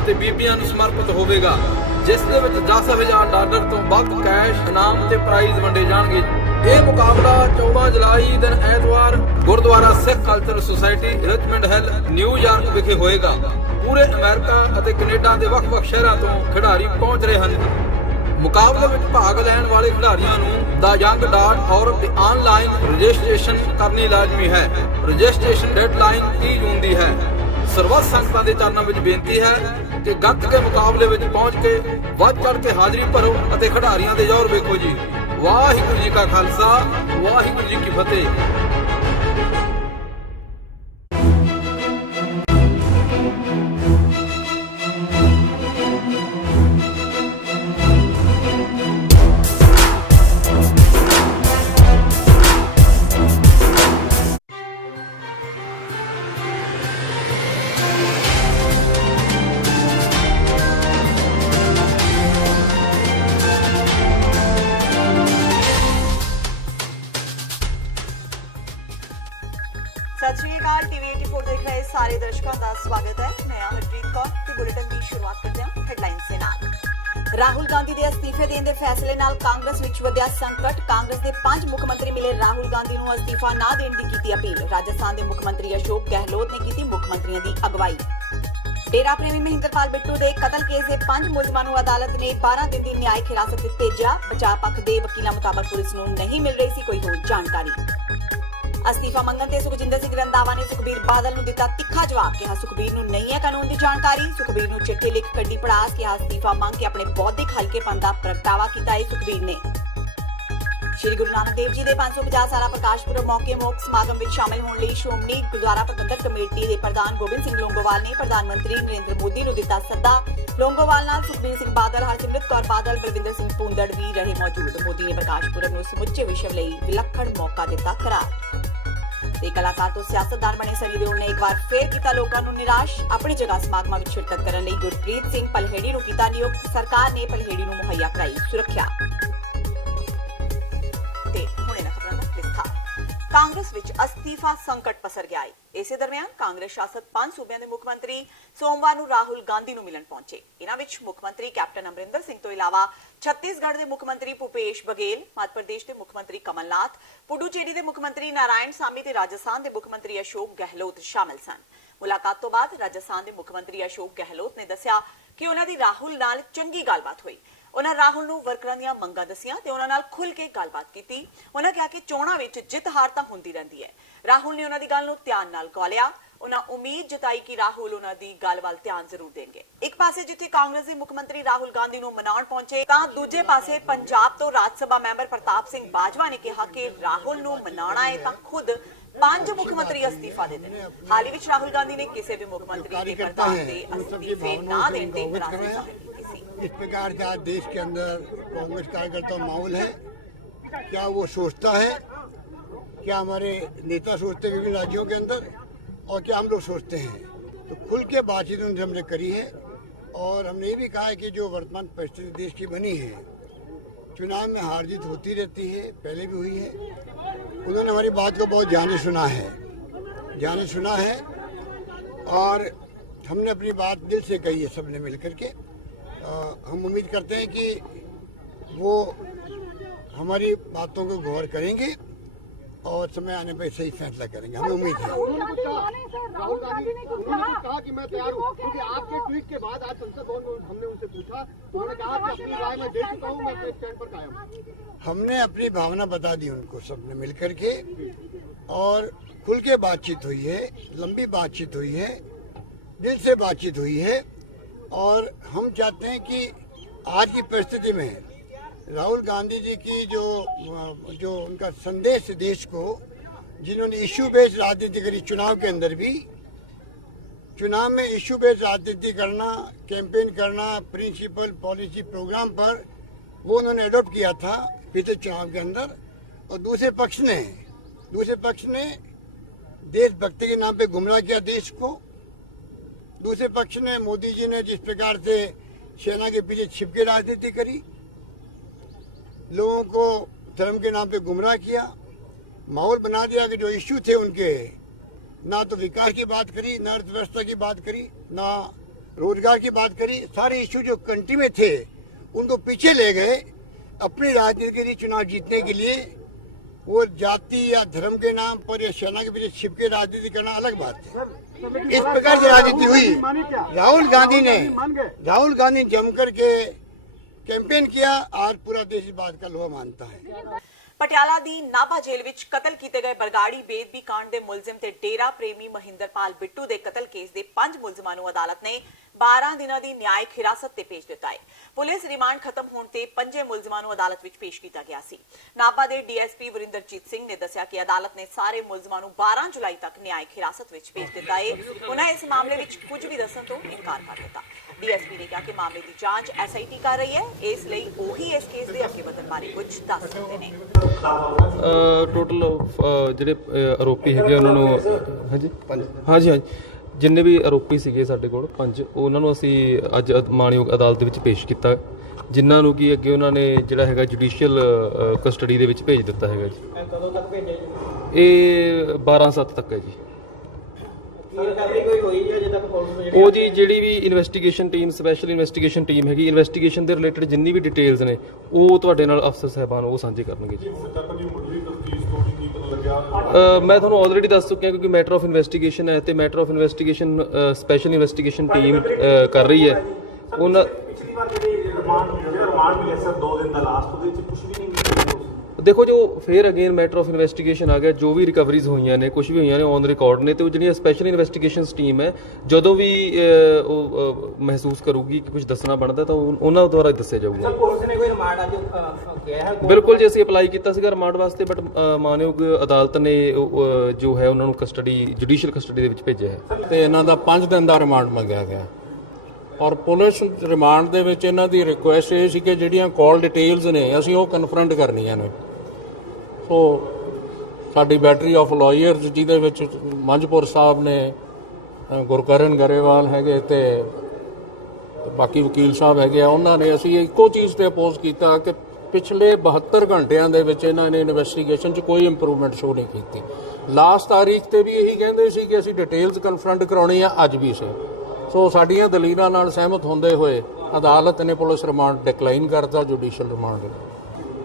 ਅਤੇ ਬੀਬੀਆਂ ਨੂੰ ਸਮਰਪਿਤ ਹੋਵੇਗਾ, ਜਿਸ ਦੇ ਵਿੱਚ $10,000 ਤੋਂ ਵੱਧ ਕੈਸ਼ ਇਨਾਮ ਤੇ ਪ੍ਰਾਈਜ਼ ਵੰਡੇ ਜਾਣਗੇ। ਇਹ ਮੁਕਾਬਲਾ 14 ਜੁਲਾਈ ਦਿਨ ਐਤਵਾਰ Gurdwara Sikh cultural society Richmond Hill New York ਵਿਖੇ ਹੋਏਗਾ। ਪੂਰੇ ਅਮਰੀਕਾ ਅਤੇ ਕੈਨੇਡਾ ਦੇ ਵੱਖ-ਵੱਖ ਸ਼ਹਿਰਾਂ ਤੋਂ ਖਿਡਾਰੀ ਪਹੁੰਚ ਰਹੇ ਹਨ। ਮੁਕਾਬਲੇ ਵਿੱਚ ਭਾਗ ਲੈਣ ਵਾਲੇ ਖਿਡਾਰੀਆਂ ਨੂੰ theyoung.org ਤੇ ਆਨਲਾਈਨ ਰਜਿਸਟ੍ਰੇਸ਼ਨ ਕਰਨੀ ਲਾਜ਼ਮੀ ਹੈ। ਰਜਿਸਟ੍ਰੇਸ਼ਨ ਡੈਡਲਾਈਨ 30 ਜੂਨ ਦੀ ਹੈ। ਸਰਬੱਤ ਸੰਗਤਾਂ ਦੇ ਚਰਨਾਂ ਵਿੱਚ ਬੇਨਤੀ ਹੈ ਕਿ ਗੱਤਕੇ ਮੁਕਾਬਲੇ ਵਿੱਚ ਪਹੁੰਚ ਕੇ ਵੱਧ ਚੜ੍ਹ ਕੇ ਹਾਜ਼ਰੀ ਭਰੋ ਅਤੇ ਖਿਡਾਰੀਆਂ ਦੇ ਜ਼ੋਰ ਵੇਖੋ ਜੀ। ਵਾਹਿਗੁਰੂ ਜੀ ਕਾ ਖਾਲਸਾ, ਵਾਹਿਗੁਰੂ ਜੀ ਕੀ ਫਤਿਹ। सत श्री अकाल। टीवी 84 देख रहे सारे दर्शकों का स्वागत है। मैं हरप्रीत कौर ਤੇ ਬੁਲੇਟਿਨ ਦੀ ਸ਼ੁਰੂਆਤ ਕਰਦੇ ਹਾਂ ਹੈਡਲਾਈਨਸ ਦੇ ਨਾਲ। ਰਾਹੁਲ ਗਾਂਧੀ ਦੇ ਅਸਤੀਫੇ ਦੇਣ ਦੇ ਫੈਸਲੇ ਨਾਲ ਕਾਂਗਰਸ ਵਿੱਚ ਵਧਿਆ ਸੰਕਟ। ਕਾਂਗਰਸ ਦੇ 5 ਮੁੱਖ ਮੰਤਰੀ ਮਿਲੇ ਰਾਹੁਲ ਗਾਂਧੀ ਨੂੰ ਅਸਤੀਫਾ ਨਾ ਦੇਣ ਦੀ ਕੀਤੀ ਅਪੀਲ। ਰਾਜਸਥਾਨ ਦੇ ਮੁੱਖ ਮੰਤਰੀ ਅਸ਼ੋਕ ਗਹਿਲੋਤ ਨੇ ਕੀਤੀ ਮੁੱਖ ਮੰਤਰੀਆਂ ਦੀ ਅਗਵਾਈ। ਡੇਰਾ ਪ੍ਰੇਮੀ ਮਹਿੰਦਰਪਾਲ ਬਿੱਟੂ ਦੇ ਕਤਲ ਕੇਸ ਦੇ 5 ਮੁਲਜ਼ਮਾਂ ਨੂੰ ਅਦਾਲਤ ਨੇ 12 ਦਿਨ ਦੀ ਨਿਆਇਕ ਹਿਰਾਸਤ ਵਿੱਚ ਭੇਜਿਆ। ਬਚਾਅ ਪੱਖ ਦੇ ਵਕੀਲਾਂ ਮੁਤਾਬਕ ਪੁਲਿਸ ਨੂੰ ਨਹੀਂ ਮਿਲ ਰਹੀ ਸੀ ਕੋਈ ਹੋਰ ਜਾਣਕਾਰੀ। ਅਸਤੀਫਾ ਮੰਗਣ ਤੇ ਸੁਖਜਿੰਦਰ ਸਿੰਘ ਰੰਧਾਵਾ ਨੇ ਸੁਖਬੀਰ ਬਾਦਲ ਨੂੰ ਦਿੱਤਾ ਤਿੱਖਾ ਜਵਾਬ। ਕਿਹਾ ਸੁਖਬੀਰ ਨੂੰ ਨਹੀਂ ਹੈ ਕਾਨੂੰਨ ਦੀ ਜਾਣਕਾਰੀ। ਸੁਖਬੀਰ ਨੂੰ ਚਿੱਠੀ ਲਿਖ ਕੱਢੀ ਪੜਾਸ। ਕਿਹਾ ਅਸਤੀਫਾ ਮੰਗ ਕੇ ਆਪਣੇ ਬੌਧਿਕ ਹਲਕੇਪਨ ਦਾ ਪ੍ਰਗਟਾਵਾ ਕੀਤਾ ਹੈ ਸੁਖਬੀਰ ਨੇ। ਸ਼੍ਰੀ ਗੁਰੂ ਨਾਨਕ ਦੇਵ ਜੀ ਦੇ 550 ਸਾਲਾ ਪ੍ਰਕਾਸ਼ ਪੁਰਬ ਮੌਕੇ ਮੁੱਖ ਸਮਾਗਮ ਵਿੱਚ ਸ਼ਾਮਲ ਹੋਣ ਲਈ ਸ਼੍ਰੋਮਣੀ ਗੁਰਦੁਆਰਾ ਪ੍ਰਬੰਧਕ ਕਮੇਟੀ ਦੇ ਪ੍ਰਧਾਨ ਗੋਬਿੰਦ ਸਿੰਘ ਲੌਂਗੋਵਾਲ ਨੇ ਪ੍ਰਧਾਨ ਮੰਤਰੀ ਨਰਿੰਦਰ ਮੋਦੀ ਨੂੰ ਦਿੱਤਾ ਸੱਦਾ। ਲੌਂਗੋਵਾਲ ਨਾਲ ਸੁਖਬੀਰ ਸਿੰਘ ਬਾਦਲ, ਹਰਸਿਮਰਤ ਕੌਰ ਬਾਦਲ, ਬਲਵਿੰਦਰ ਸਿੰਘ ਭੂੰਦੜ ਵੀ ਰਹੇ ਮੌਜੂਦ। ਮੋਦੀ ਨੇ ਪ੍ਰਕਾਸ਼ ਪੁਰਬ ਨੂੰ ਸਮੁੱਚੇ ਵਿਸ਼ਵ ਲਈ ਵਿਲੱਖਣ ਮੌਕਾ ਦਿੱਤਾ ਕਰਾਰ। ਤੇ ਕਲਾਕਾਰ ਤੋਂ ਸਿਆਸਤਦਾਨ ਬਣੇ ਸਨੀ ਦਿਓਲ ਨੇ ਇੱਕ ਵਾਰ ਫੇਰ ਕੀਤਾ ਲੋਕਾਂ ਨੂੰ ਨਿਰਾਸ਼। ਆਪਣੀ ਜਗ੍ਹਾ ਸਮਾਗਮਾਂ ਵਿੱਚ ਸ਼ਿਰਕਤ ਕਰਨ ਲਈ ਗੁਰਪ੍ਰੀਤ ਸਿੰਘ ਪਲਹੇੜੀ ਨੂੰ ਕੀਤਾ ਨਿਯੁਕਤ। ਸਰਕਾਰ ਨੇ ਪਲਹੇੜੀ ਨੂੰ ਮੁਹੱਈਆ ਕਰਾਈ ਸੁਰੱਖਿਆ। ਤੇ ਹੁਣੇ ਨਾ ਖਬਰਾਂ ਦਾ ਵਿਸਥਾਰ। ਕਾਂਗਰਸ ਵਿੱਚ ਅਸਤੀਫਾ ਸੰਕਟ ਪਸਰ ਗਿਆ ਹੈ। ਇਸੇ ਦਰਮਿਆਨ ਕਾਂਗਰਸ ਸ਼ਾਸਤ 5 ਸੂਬਿਆਂ ਦੇ ਮੁੱਖ ਮੰਤਰੀ ਸੋਮਵਾਰ ਨੂੰ ਰਾਹੁਲ ਗਾਂਧੀ ਨੂੰ ਮਿਲਣ ਪਹੁੰਚੇ। ਇਹਨਾਂ ਵਿੱਚ ਮੁੱਖ ਮੰਤਰੀ ਕੈਪਟਨ ਅਮਰਿੰਦਰ ਸਿੰਘ ਤੋਂ ਇਲਾਵਾ ਛੱਤੀਸਗੜ੍ਹ ਦੇ ਮੁੱਖ ਮੰਤਰੀ ਭੂਪੇਸ਼ ਬਘੇਲ, ਮੱਧ ਪ੍ਰਦੇਸ਼ ਦੇ ਮੁੱਖ ਮੰਤਰੀ ਕਮਲਨਾਥ, ਪੁਡੂਚੇਰੀ ਦੇ ਮੁੱਖ ਮੰਤਰੀ ਨਾਰਾਇਣ ਸਾਮੀ ਤੇ ਰਾਜਸਥਾਨ ਦੇ ਮੁੱਖ ਮੰਤਰੀ ਅਸ਼ੋਕ ਗਹਿਲੋਤ ਸ਼ਾਮਲ ਸਨ। ਮੁਲਾਕਾਤ ਤੋਂ ਬਾਅਦ ਰਾਜਸਥਾਨ ਦੇ ਮੁੱਖ ਮੰਤਰੀ ਅਸ਼ੋਕ ਗਹਿਲੋਤ ਨੇ ਦੱਸਿਆ ਕਿ ਉਹਨਾਂ ਦੀ ਰਾਹੁਲ ਨਾਲ ਚੰਗੀ ਗੱਲਬਾਤ ਹੋਈ। ਉਹਨਾਂ ਰਾਹੁਲ ਨੂੰ ਵਰਕਰਾਂ ਦੀਆਂ ਮੰਗਾਂ ਦੱਸੀਆਂ ਤੇ ਉਹਨਾਂ ਨਾਲ ਖੁੱਲ੍ਹ ਕੇ ਗੱਲਬਾਤ ਕੀਤੀ। ਉਹਨਾਂ ਕਿਹਾ ਕਿ ਚੋਣਾਂ ਵਿੱਚ ਜਿੱਤ ਹਾਰ ਤਾਂ ਹੁੰਦੀ ਰਹਿੰਦੀ ਹੈ। ਰਾਹੁਲ ਨੇ ਉਹਨਾਂ ਦੀ ਗੱਲ ਨੂੰ ਧਿਆਨ ਨਾਲ ਗੌਲਿਆ। ਉਹਨਾਂ ਉਮੀਦ ਜਤਾਈ ਕਿ ਰਾਹੁਲ ਉਹਨਾਂ ਦੀ ਗੱਲ ਵੱਲ ਧਿਆਨ ਜ਼ਰੂਰ ਦੇਣਗੇ। ਇੱਕ ਪਾਸੇ ਜਿੱਥੇ ਕਾਂਗਰਸ ਦੇ ਮੁੱਖ ਮੰਤਰੀ ਰਾਹੁਲ ਗਾਂਧੀ ਨੂੰ ਮਨਾਉਣ ਪਹੁੰਚੇ ਤਾਂ ਦੂਜੇ ਪਾਸੇ ਪੰਜਾਬ ਤੋਂ ਰਾਜ ਸਭਾ ਮੈਂਬਰ ਪ੍ਰਤਾਪ ਸਿੰਘ ਬਾਜਵਾ ਨੇ ਕਿਹਾ ਕਿ ਰਾਹੁਲ ਨੂੰ ਮਨਾਉਣਾ ਹੈ ਤਾਂ ਖੁਦ 5 ਮੁੱਖ ਮੰਤਰੀ ਅਸਤੀਫਾ ਦੇ ਦੇਣ। ਹਾਲ ਹੀ ਵਿੱਚ ਰਾਹੁਲ ਗਾਂਧੀ ਨੇ ਕਿਸੇ ਵੀ ਮੁੱਖ ਮੰਤਰੀ ਦੇ ਪ੍ਰਧਾਨ ਦੇ ਅਸਤੀਫੇ ਨਾ ਦੇਣ ਤੇ ਨਾਰਾਜ਼ਗੀ ਜ਼ਾਹਿਰ ਕੀਤੀ ਸੀ। इस प्रकार का देश के अंदर कांग्रेस कार्यकर्ता माहौल है। क्या वो सोचता है, क्या हमारे नेता सोचते हैं विभिन्न राज्यों के अंदर, और क्या हम लोग सोचते हैं? तो खुल के बातचीत उनसे हमने करी है और हमने ये भी कहा है कि जो वर्तमान परिस्थिति देश की बनी है, चुनाव में हार जीत होती रहती है, पहले भी हुई है। उन्होंने हमारी बात को बहुत जाने सुना है और हमने अपनी बात दिल से कही है सबने मिल करके। हम उम्मीद करते हैं कि वो हमारी बातों को गौर करेंगे और समय आने पर सही फैसला करेंगे, हमें उम्मीद है। राहुल गांधी ने कहा कि मैं तैयार हूं, क्योंकि आपके ट्वीट के बाद आज संसद भवन में हमने उनसे पूछा तो उन्होंने कहा कि अपनी राय में दे चुका हूं, मैं अपने स्टैंड पर कायम हूं। हमने अपनी भावना बता दी उनको सबने मिल करके और खुल के बातचीत हुई है, लंबी बातचीत हुई है, दिल से बातचीत हुई है और हम चाहते हैं कि आज की परिस्थिति में राहुल गांधी जी की जो उनका संदेश देश को, जिन्होंने इश्यू बेस्ड राजनीति करी चुनाव के अंदर भी, चुनाव में इश्यू बेस्ड राजनीति करना, कैंपेन करना, प्रिंसिपल पॉलिसी प्रोग्राम पर वो उन्होंने एडॉप्ट किया था पिछले चुनाव के अंदर। और दूसरे पक्ष ने देशभक्ति के नाम पे गुमराह किया देश को। दूसरे पक्ष ने मोदी जी ने जिस प्रकार से सेना के पीछे छिप के राजनीति करी, लोगों को धर्म के नाम पे गुमराह किया, माहौल बना दिया कि जो इश्यू थे उनके, ना तो विकास की बात करी, ना अर्थव्यवस्था की बात करी, ना रोजगार की बात करी, सारे इश्यू जो कंट्री में थे उनको पीछे ले गए अपनी राजनीति के लिए, चुनाव जीतने के लिए। वो जाति या धर्म के नाम पर या सेना के पीछे छिप के राजनीति करना अलग बात है। इस प्रकार की राजनीति हुई। राहुल गांधी जम करके कैंपेन किया और पूरा देश इस बात का लोहा मानता है। ਪਟਿਆਲਾ ਦੀ ਨਾਭਾ ਜੇਲ੍ਹ ਵਿੱਚ ਕਤਲ ਕੀਤੇ ਗਏ ਬਰਗਾੜੀ ਬੇਦਬੀ ਕਾਂਡ ਦੇ ਮੁਲਜ਼ਮ ਤੇ ਡੇਰਾ ਪ੍ਰੇਮੀ ਮਹਿੰਦਰਪਾਲ ਬਿੱਟੂ ਦੇ ਕਤਲ ਕੇਸ ਦੇ 5 ਮੁਲਜ਼ਮਾਂ ਨੂੰ ਅਦਾਲਤ ਨੇ 12 ਦਿਨਾਂ ਦੀ ਨਿਆਇਕ ਹਿਰਾਸਤ ਤੇ ਭੇਜ ਦਿੱਤਾ ਹੈ। ਪੁਲਿਸ ਰਿਮਾਂਡ ਖਤਮ ਹੋਣ ਤੇ 5 ਮੁਲਜ਼ਮਾਂ ਨੂੰ ਅਦਾਲਤ ਵਿੱਚ ਪੇਸ਼ ਕੀਤਾ ਗਿਆ ਸੀ। ਨਾਭਾ ਦੇ ਡੀਐਸਪੀ ਵਰਿੰਦਰਜੀਤ ਸਿੰਘ ਨੇ ਦੱਸਿਆ ਕਿ ਅਦਾਲਤ ਨੇ ਸਾਰੇ ਮੁਲਜ਼ਮਾਂ ਨੂੰ 12 ਜੁਲਾਈ ਤੱਕ ਨਿਆਇਕ ਹਿਰਾਸਤ ਵਿੱਚ ਭੇਜ ਦਿੱਤਾ ਹੈ। ਉਹਨਾਂ ਇਸ ਮਾਮਲੇ ਵਿੱਚ ਕੁਝ ਵੀ ਦੱਸਣ ਤੋਂ ਇਨਕਾਰ ਕਰ ਦਿੱਤਾ। ਡੀਐਸਪੀ ਨੇ ਕਿਹਾ ਕਿ ਮਾਮਲੇ ਦੀ ਜਾਂਚ ਐਸਆਈਟੀ ਕਰ ਰਹੀ ਹੈ, ਇਸ ਲਈ ਉਹੀ ਇਸ ਕੇਸ ਦੇ ਅੱਗੇ ਵਧਣ ਬਾਰੇ ਕੁਝ ਦੱਸ ਸਕਦੇ ਨੇ। ਟੋਟਲ ਜਿਹੜੇ ਆਰੋਪੀ ਹੈਗੇ ਉਹਨਾਂ ਨੂੰ ਹਾਂਜੀ ਜਿੰਨੇ ਵੀ ਆਰੋਪੀ ਸੀਗੇ ਸਾਡੇ ਕੋਲ 5 ਉਹਨਾਂ ਨੂੰ ਅਸੀਂ ਅੱਜ ਮਾਣਯੋਗ ਅਦਾਲਤ ਦੇ ਵਿੱਚ ਪੇਸ਼ ਕੀਤਾ, ਜਿਨ੍ਹਾਂ ਨੂੰ ਕਿ ਅੱਗੇ ਉਹਨਾਂ ਨੇ ਜਿਹੜਾ ਹੈਗਾ ਜੁਡੀਸ਼ੀਅਲ ਕਸਟਡੀ ਦੇ ਵਿੱਚ ਭੇਜ ਦਿੱਤਾ ਹੈਗਾ ਜੀ। ਕਦੋਂ ਤੱਕ ਭੇਜਿਆ ਜੀ? ਇਹ 12/7 ਤੱਕ ਹੈ ਜੀ। ਕਾਰਵਾਈ ਕੋਈ ਹੋਈ ਨਹੀਂ ਅਜੇ ਤੱਕ ਪੁਲਿਸ ਨੂੰ? ਉਹ ਜੀ ਜਿਹੜੀ ਵੀ investigation team, special investigation team ਹੈਗੀ, ਇਨਵੈਸਟੀਗੇਸ਼ਨ ਦੇ ਰਿਲੇਟਡ ਜਿੰਨੀ ਵੀ ਡਿਟੇਲਸ ਨੇ ਉਹ ਤੁਹਾਡੇ ਨਾਲ ਅਫਸਰ ਸਾਹਿਬਾਨ ਉਹ ਸਾਂਝੇ ਕਰਨਗੇ ਜੀ। ਮੈਂ ਤੁਹਾਨੂੰ ਆਲਰੇਡੀ ਦੱਸ ਚੁੱਕਿਆ ਕਿਉਂਕਿ ਮੈਟਰ ਆਫ ਇਨਵੈਸਟੀਗੇਸ਼ਨ ਹੈ ਤੇ matter of investigation special investigation team ਕਰ ਰਹੀ ਹੈ। ਉਹਨਾਂ ਪਿਛਲੀ ਵਾਰ ਜਿਹੜੇ ਰਿਮਾਂਡ ਮਿਲਿਆ ਸਰ 2 ਦਿਨ ਦਾ ਲਾਸਟ, ਉਹਦੇ ਵਿੱਚ ਕੁਝ ਵੀ ਨਹੀਂ ਮਿਲਿਆ। ਦੇਖੋ ਜੋ ਫੇਰ ਅਗੇਨ ਮੈਟਰ ਆਫ ਇਨਵੈਸਟੀਗੇਸ਼ਨ ਆ ਗਿਆ, ਜੋ ਵੀ ਰਿਕਵਰੀਜ਼ ਹੋਈਆਂ ਨੇ ਕੁਝ ਵੀ ਹੋਈਆਂ ਨੇ ਔਨ ਰਿਕਾਰਡ ਨੇ, ਤੇ ਉਹ ਜਿਹੜੀਆਂ ਸਪੈਸ਼ਲ ਇਨਵੈਸਟੀਗੇਸ਼ਨਸ ਟੀਮ ਹੈ ਜਦੋਂ ਵੀ ਉਹ ਮਹਿਸੂਸ ਕਰੂਗੀ ਕਿ ਕੁਝ ਦੱਸਣਾ ਬਣਦਾ ਤਾਂ ਉਹਨਾਂ ਦੁਆਰਾ ਦੱਸਿਆ ਜਾਊਗਾ। ਸਰ ਪੁਲਿਸ ਨੇ ਕੋਈ ਰਿਮਾਂਡ ਅੱਜ ਕਿਹਾ ਹੈ? ਬਿਲਕੁਲ ਜੀ, ਅਸੀਂ ਅਪਲਾਈ ਕੀਤਾ ਸੀਗਾ ਰਿਮਾਂਡ ਵਾਸਤੇ, ਬਟ ਮਾਨਯੋਗ ਅਦਾਲਤ ਨੇ ਜੋ ਹੈ ਉਹਨਾਂ ਨੂੰ ਕਸਟਡੀ ਜੁਡੀਸ਼ੀਅਲ ਕਸਟਡੀ ਦੇ ਵਿੱਚ ਭੇਜਿਆ ਹੈ ਤੇ ਇਹਨਾਂ ਦਾ 5 ਦਿਨ ਦਾ ਰਿਮਾਂਡ ਮੰਗਿਆ ਗਿਆ ਔਰ ਪੁਲਿਸ ਰਿਮਾਂਡ ਦੇ ਵਿੱਚ ਇਹਨਾਂ ਦੀ ਰਿਕੁਐਸਟ ਇਹ ਸੀ ਕਿ ਜਿਹੜੀਆਂ ਕਾਲ ਡਿਟੇਲਸ ਨੇ ਅਸੀਂ ਉਹ ਕਨਫਰੰਟ ਕਰਨੀਆਂ ਨੇ। ਸੋ ਸਾਡੀ ਬੈਟਰੀ ਆਫ ਲਾਇਰਸ ਜਿਹਦੇ ਵਿੱਚ ਮੰਝਪੁਰ ਸਾਹਿਬ ਨੇ, ਗੁਰਕਰਨ ਗਰੇਵਾਲ ਹੈਗੇ ਤੇ ਬਾਕੀ ਵਕੀਲ ਸਾਹਿਬ ਹੈਗੇ ਆ, ਉਹਨਾਂ ਨੇ ਅਸੀਂ ਇੱਕੋ ਚੀਜ਼ ਤੇ ਅਪੋਜ਼ ਕੀਤਾ ਕਿ ਪਿਛਲੇ 72 ਘੰਟਿਆਂ ਦੇ ਵਿੱਚ ਇਹਨਾਂ ਨੇ ਇਨਵੈਸਟੀਗੇਸ਼ਨ 'ਚ ਕੋਈ ਇੰਪਰੂਵਮੈਂਟ ਸ਼ੋ ਨਹੀਂ ਕੀਤੀ। ਲਾਸਟ ਤਾਰੀਖ ਤੇ ਵੀ ਇਹੀ ਕਹਿੰਦੇ ਸੀ ਕਿ ਅਸੀਂ ਡਿਟੇਲਸ ਕਨਫਰੰਟ ਕਰਾਉਣੀ ਆ, ਅੱਜ ਵੀ ਸੀ। ਸੋ ਸਾਡੀਆਂ ਦਲੀਲਾਂ ਨਾਲ ਸਹਿਮਤ ਹੁੰਦੇ ਹੋਏ ਅਦਾਲਤ ਨੇ ਪੁਲਿਸ ਰਿਮਾਂਡ ਡਿਕਲਾਈਨ ਕਰਤਾ, ਜੁਡੀਸ਼ੀਅਲ ਰਿਮਾਂਡ।